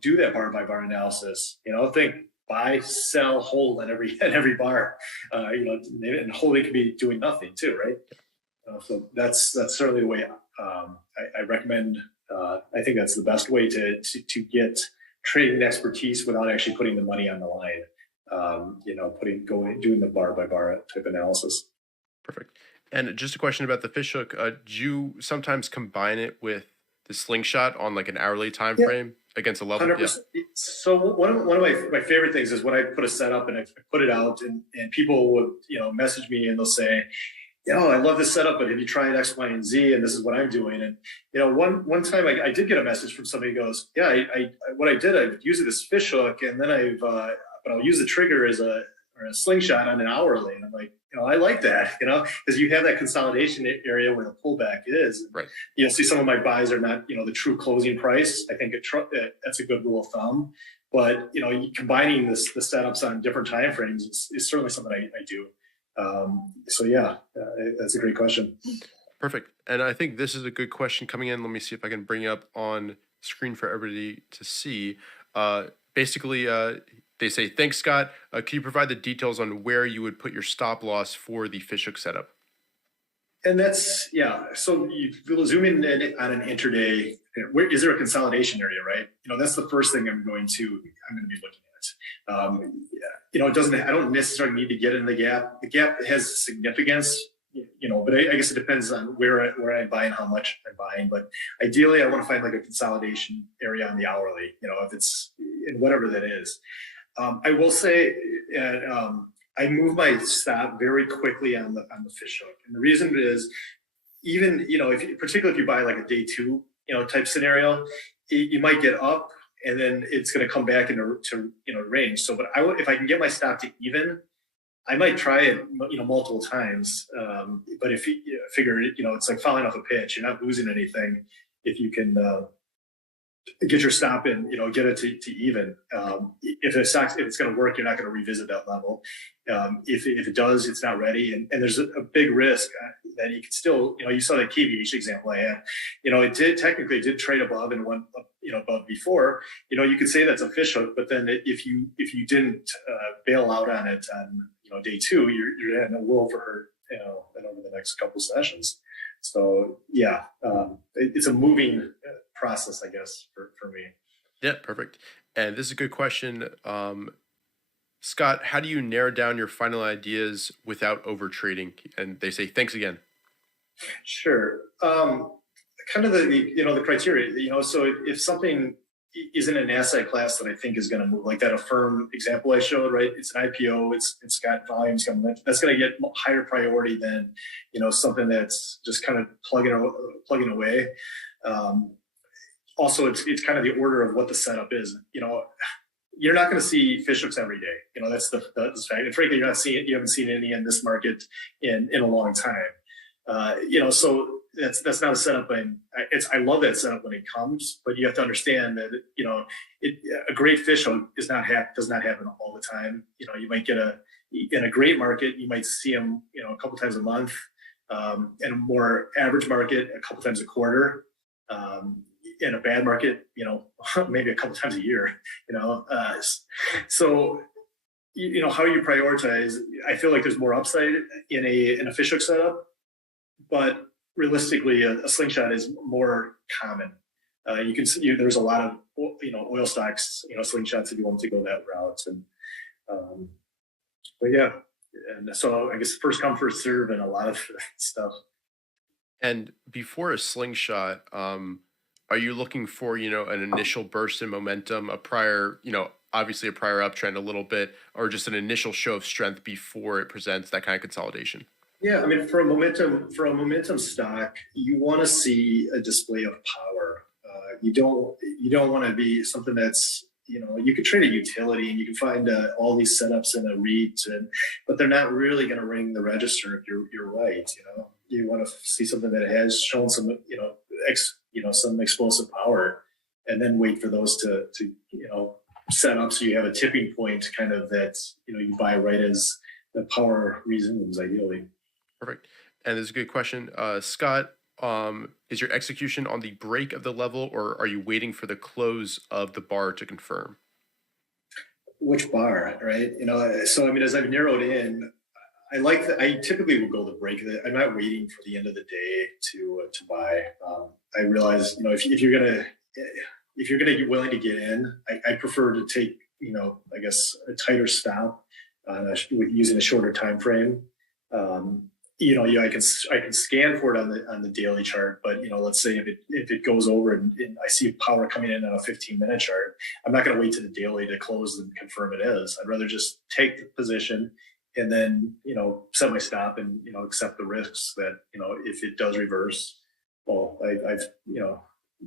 do that bar by bar analysis. Think buy, sell, hold at every bar. And holding can be doing nothing too, right? So that's certainly the way I recommend. I think that's the best way to get trading expertise without actually putting the money on the line. Doing the bar by bar type analysis. Perfect. And just a question about the fishhook. Do you sometimes combine it with the slingshot on like an hourly time frame against a level? 100%. Yeah. So one of my favorite things is when I put a setup and I put it out, and people would message me and they'll say, I love this setup, but have you tried X, Y, and Z? And this is what I'm doing. And one time I did get a message from somebody who goes, what I did, I used this fishhook, and then but I'll use the trigger as a slingshot on an hourly. And I'm like, I like that, because you have that consolidation area where the pullback is. Right. You'll see some of my buys are not, the true closing price. I think that's a good rule of thumb. But, combining the setups on different time frames is certainly something I do. That's a great question. Perfect. And I think this is a good question coming in. Let me see if I can bring it up on screen for everybody to see. Basically, they say, thanks, Scott. Can you provide the details on where you would put your stop loss for the fishhook setup? And that's, so you zoom in on an intraday. Where is there a consolidation area, right? That's the first thing I'm going to be looking at. It doesn't, I don't necessarily need to get in the gap. The gap has significance, but I guess it depends on where I'm buying, how much I'm buying. But ideally, I want to find like a consolidation area on the hourly, if it's in whatever that is. I will say, I move my stop very quickly on the fishhook, and the reason is, even particularly if you buy like a day two type scenario, you might get up and then it's going to come back into range. So, but if I can get my stop to even, I might try it multiple times. But if you figure it's like falling off a pitch, you're not losing anything if you can get your stop in, get it to even. If it's going to work, you're not going to revisit that level. If it does, it's not ready. And there's a big risk that you could still, you saw that KVH example I had, it did trade above and went up, above before, you could say that's a fishhook, but then if you didn't bail out on it on day two, you're in a world for her, and over the next couple sessions. So it's a moving process, I guess, for me. Yeah, perfect. And this is a good question. Scott, how do you narrow down your final ideas without over trading? And they say, thanks again. Sure. Kind of the criteria, so if something isn't an asset class that I think is going to move, like that Affirm example I showed, right? It's an IPO, it's got volumes coming. That's going to get higher priority than, something that's just kind of plugging away. Also, it's kind of the order of what the setup is. You're not going to see fishhooks every day. That's the fact. And frankly, you haven't seen any in this market in a long time. So that's not a setup. I love that setup when it comes, but you have to understand that a great fishhook does not happen all the time. You might get in a great market, you might see them a couple times a month. In a more average market, a couple times a quarter. In a bad market, maybe a couple times a year. So how you prioritize. I feel like there's more upside in a fishhook setup, but realistically, a slingshot is more common. You can see there's a lot of, oil stocks, slingshots if you want to go that route. And, but yeah, and so I guess first come, first serve and a lot of stuff. And before a slingshot, are you looking for, an initial burst in momentum, a prior, obviously a prior uptrend a little bit, or just an initial show of strength before it presents that kind of consolidation? Yeah, I mean, for a momentum stock, you want to see a display of power. You don't want to be something that's, you could trade a utility and you can find all these setups in a REIT, but they're not really going to ring the register if you're right. You want to see something that has shown some, some explosive power, and then wait for those to set up so you have a tipping point kind of that, you buy right as the power resumes ideally. Perfect. And this is a good question. Scott, is your execution on the break of the level, or are you waiting for the close of the bar to confirm? Which bar, right? So I mean, as I've narrowed in, I typically will go the break of it. I'm not waiting for the end of the day to buy. I realize, if you're gonna be willing to get in, I prefer to take, I guess a tighter stop with using a shorter time frame. I can scan for it on the daily chart, but let's say if it goes over and I see power coming in on a 15-minute chart, I'm not going to wait to the daily to close and confirm it is. I'd rather just take the position and then set my stop and accept the risks that if it does reverse, well, I've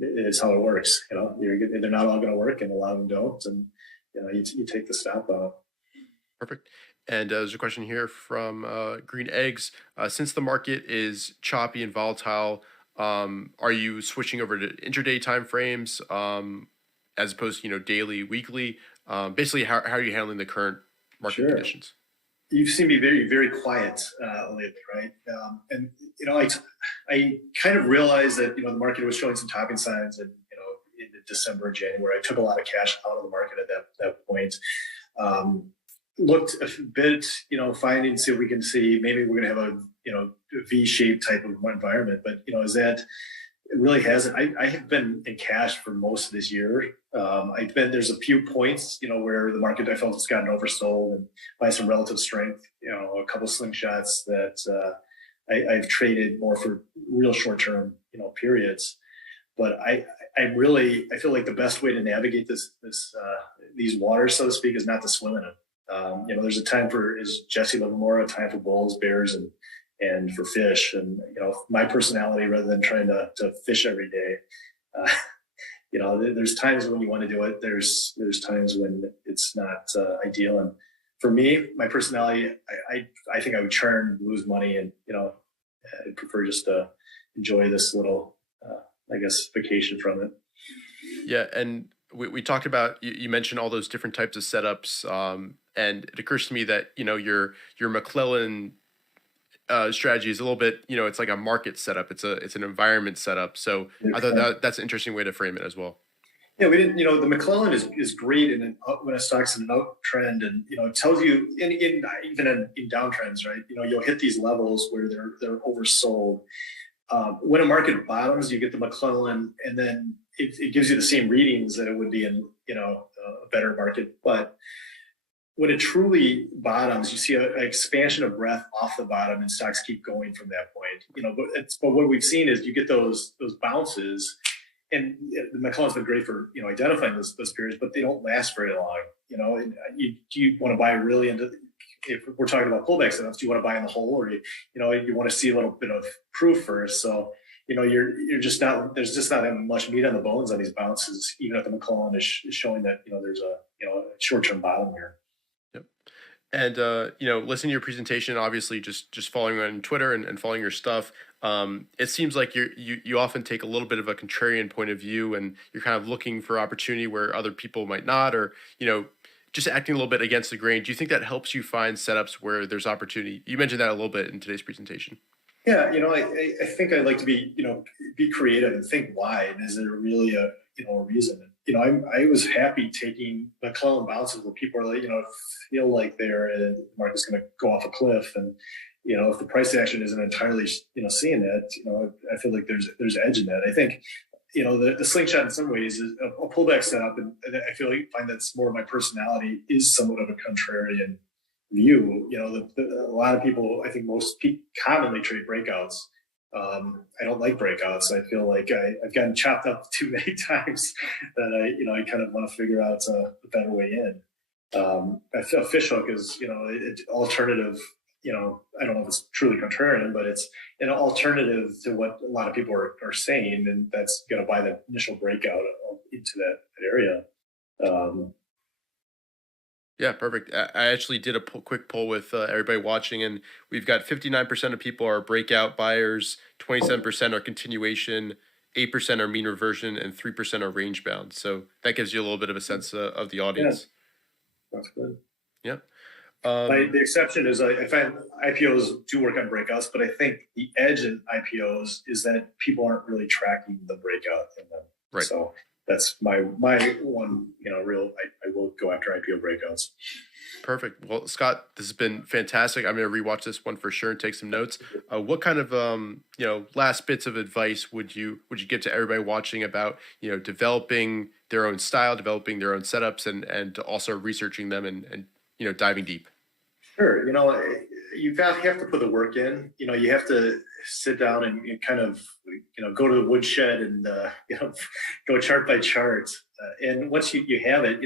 it's how it works. They're not all going to work, and a lot of them don't, and you take the stop out. Perfect. And there's a question here from Green Eggs. Since the market is choppy and volatile, are you switching over to intraday timeframes as opposed to Daily, weekly? Basically, how are you handling the current market conditions? You've seen me very, very quiet lately, right? And I kind of realized that the market was showing some topping signs, and in December, January, I took a lot of cash out of the market at that point. Looked a bit, finding, see if we can see maybe we're going to have a V-shaped type of environment, but is that it really hasn't. I have been in cash for most of this year. There's a few points, where the market I felt has gotten oversold, and by some relative strength, a couple of slingshots that I've traded more for real short-term, periods. But I feel like the best way to navigate these waters, so to speak, is not to swim in them. There's a time for, as Jesse Livermore, a time for bulls, bears, and for fish. And my personality, rather than trying to fish every day, there's times when you want to do it. There's times when it's not ideal. And for me, my personality, I think I would churn, lose money, and I'd prefer just to enjoy this little, I guess, vacation from it. Yeah, and we talked about, you mentioned all those different types of setups, and it occurs to me that your McClellan strategy is a little bit, it's like a market setup. It's an environment setup. So I thought that's an interesting way to frame it as well. Yeah, we didn't. The McClellan is great when a stock's in an uptrend, and it tells you even in downtrends, right? You'll hit these levels where they're oversold. When a market bottoms, you get the McClellan, and then it gives you the same readings that it would be in a better market. But when it truly bottoms, you see an expansion of breadth off the bottom, and stocks keep going from that point. But what we've seen is you get those bounces, and the McClellan's been great for identifying those periods, but they don't last very long. And you want to buy really into. If we're talking about pullback setups, do you want to buy in the hole, or you want to see a little bit of proof first? So you're just not. There's just not much meat on the bones on these bounces, even if the McClellan is showing that there's a short-term bottom here. Yep. And listening to your presentation, obviously just following on Twitter and following your stuff, it seems like you often take a little bit of a contrarian point of view, and you're kind of looking for opportunity where other people might not, or just acting a little bit against the grain. Do you think that helps you find setups where there's opportunity? You mentioned that a little bit in today's presentation. Yeah, I think I'd like to be creative and think wide. Is there really a reason? I was happy taking McClellan bounces where people are like, feel like the market's going to go off a cliff, and if the price action isn't entirely seeing that, I feel like there's edge in that. I think the slingshot in some ways is a pullback setup, and I find that's more of my personality, is somewhat of a contrarian view. A lot of people, I think most people commonly trade breakouts. I don't like breakouts. I feel like I've gotten chopped up too many times that I kind of want to figure out a better way in. A fishhook is, an alternative. I don't know if it's truly contrarian, but it's an alternative to what a lot of people are saying, and that's going to buy the initial breakout into that area. Yeah, perfect. I actually did a quick poll with everybody watching, and we've got 59% of people are breakout buyers, 27% are continuation, 8% are mean reversion, and 3% are range bound. So that gives you a little bit of a sense of the audience. Yeah, that's good. Yeah. The exception is I find IPOs do work on breakouts, but I think the edge in IPOs is that people aren't really tracking the breakout in them. Right. So that's my one, I will go after IPO breakouts. Perfect. Well, Scott, this has been fantastic. I'm going to rewatch this one for sure and take some notes. What kind of last bits of advice would you give to everybody watching about developing their own style, developing their own setups, and also researching them and diving deep? Sure. You have to put the work in. You have to sit down and kind of, go to the woodshed and, go chart by chart. And once you have it,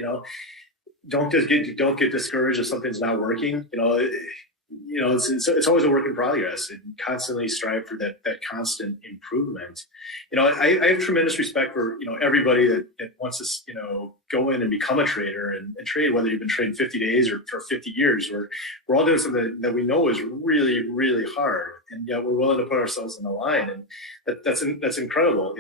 don't get discouraged if something's not working. It's always a work in progress, and constantly strive for that constant improvement. I have tremendous respect for everybody that wants to go in and become a trader and trade, whether you've been trading 50 days or for 50 years. We're all doing something that we know is really, really hard, and yet we're willing to put ourselves in the line, and that's incredible.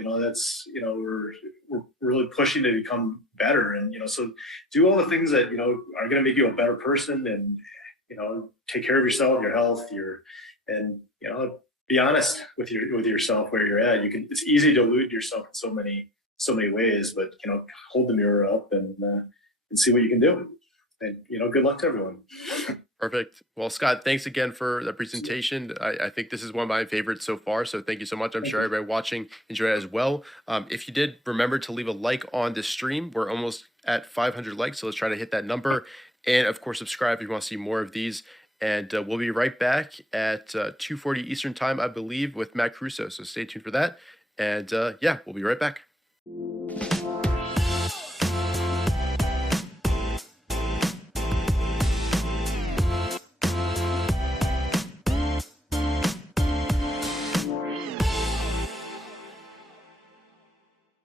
We're really pushing to become better, and so do all the things that are going to make you a better person, and take care of yourself, your health, and be honest with yourself where you're at. It's easy to elude yourself in so many ways, but hold the mirror up and see what you can do. And good luck to everyone. Perfect. Well, Scott, thanks again for the presentation. I think this is one of my favorites so far, so thank you so much. I'm sure everybody watching enjoyed it as well. If you did, remember to leave a like on this stream. We're almost at 500 likes, so let's try to hit that number. And of course, subscribe if you want to see more of these. And we'll be right back at 2:40 Eastern time, I believe, with Matt Crusoe. So stay tuned for that. And we'll be right back.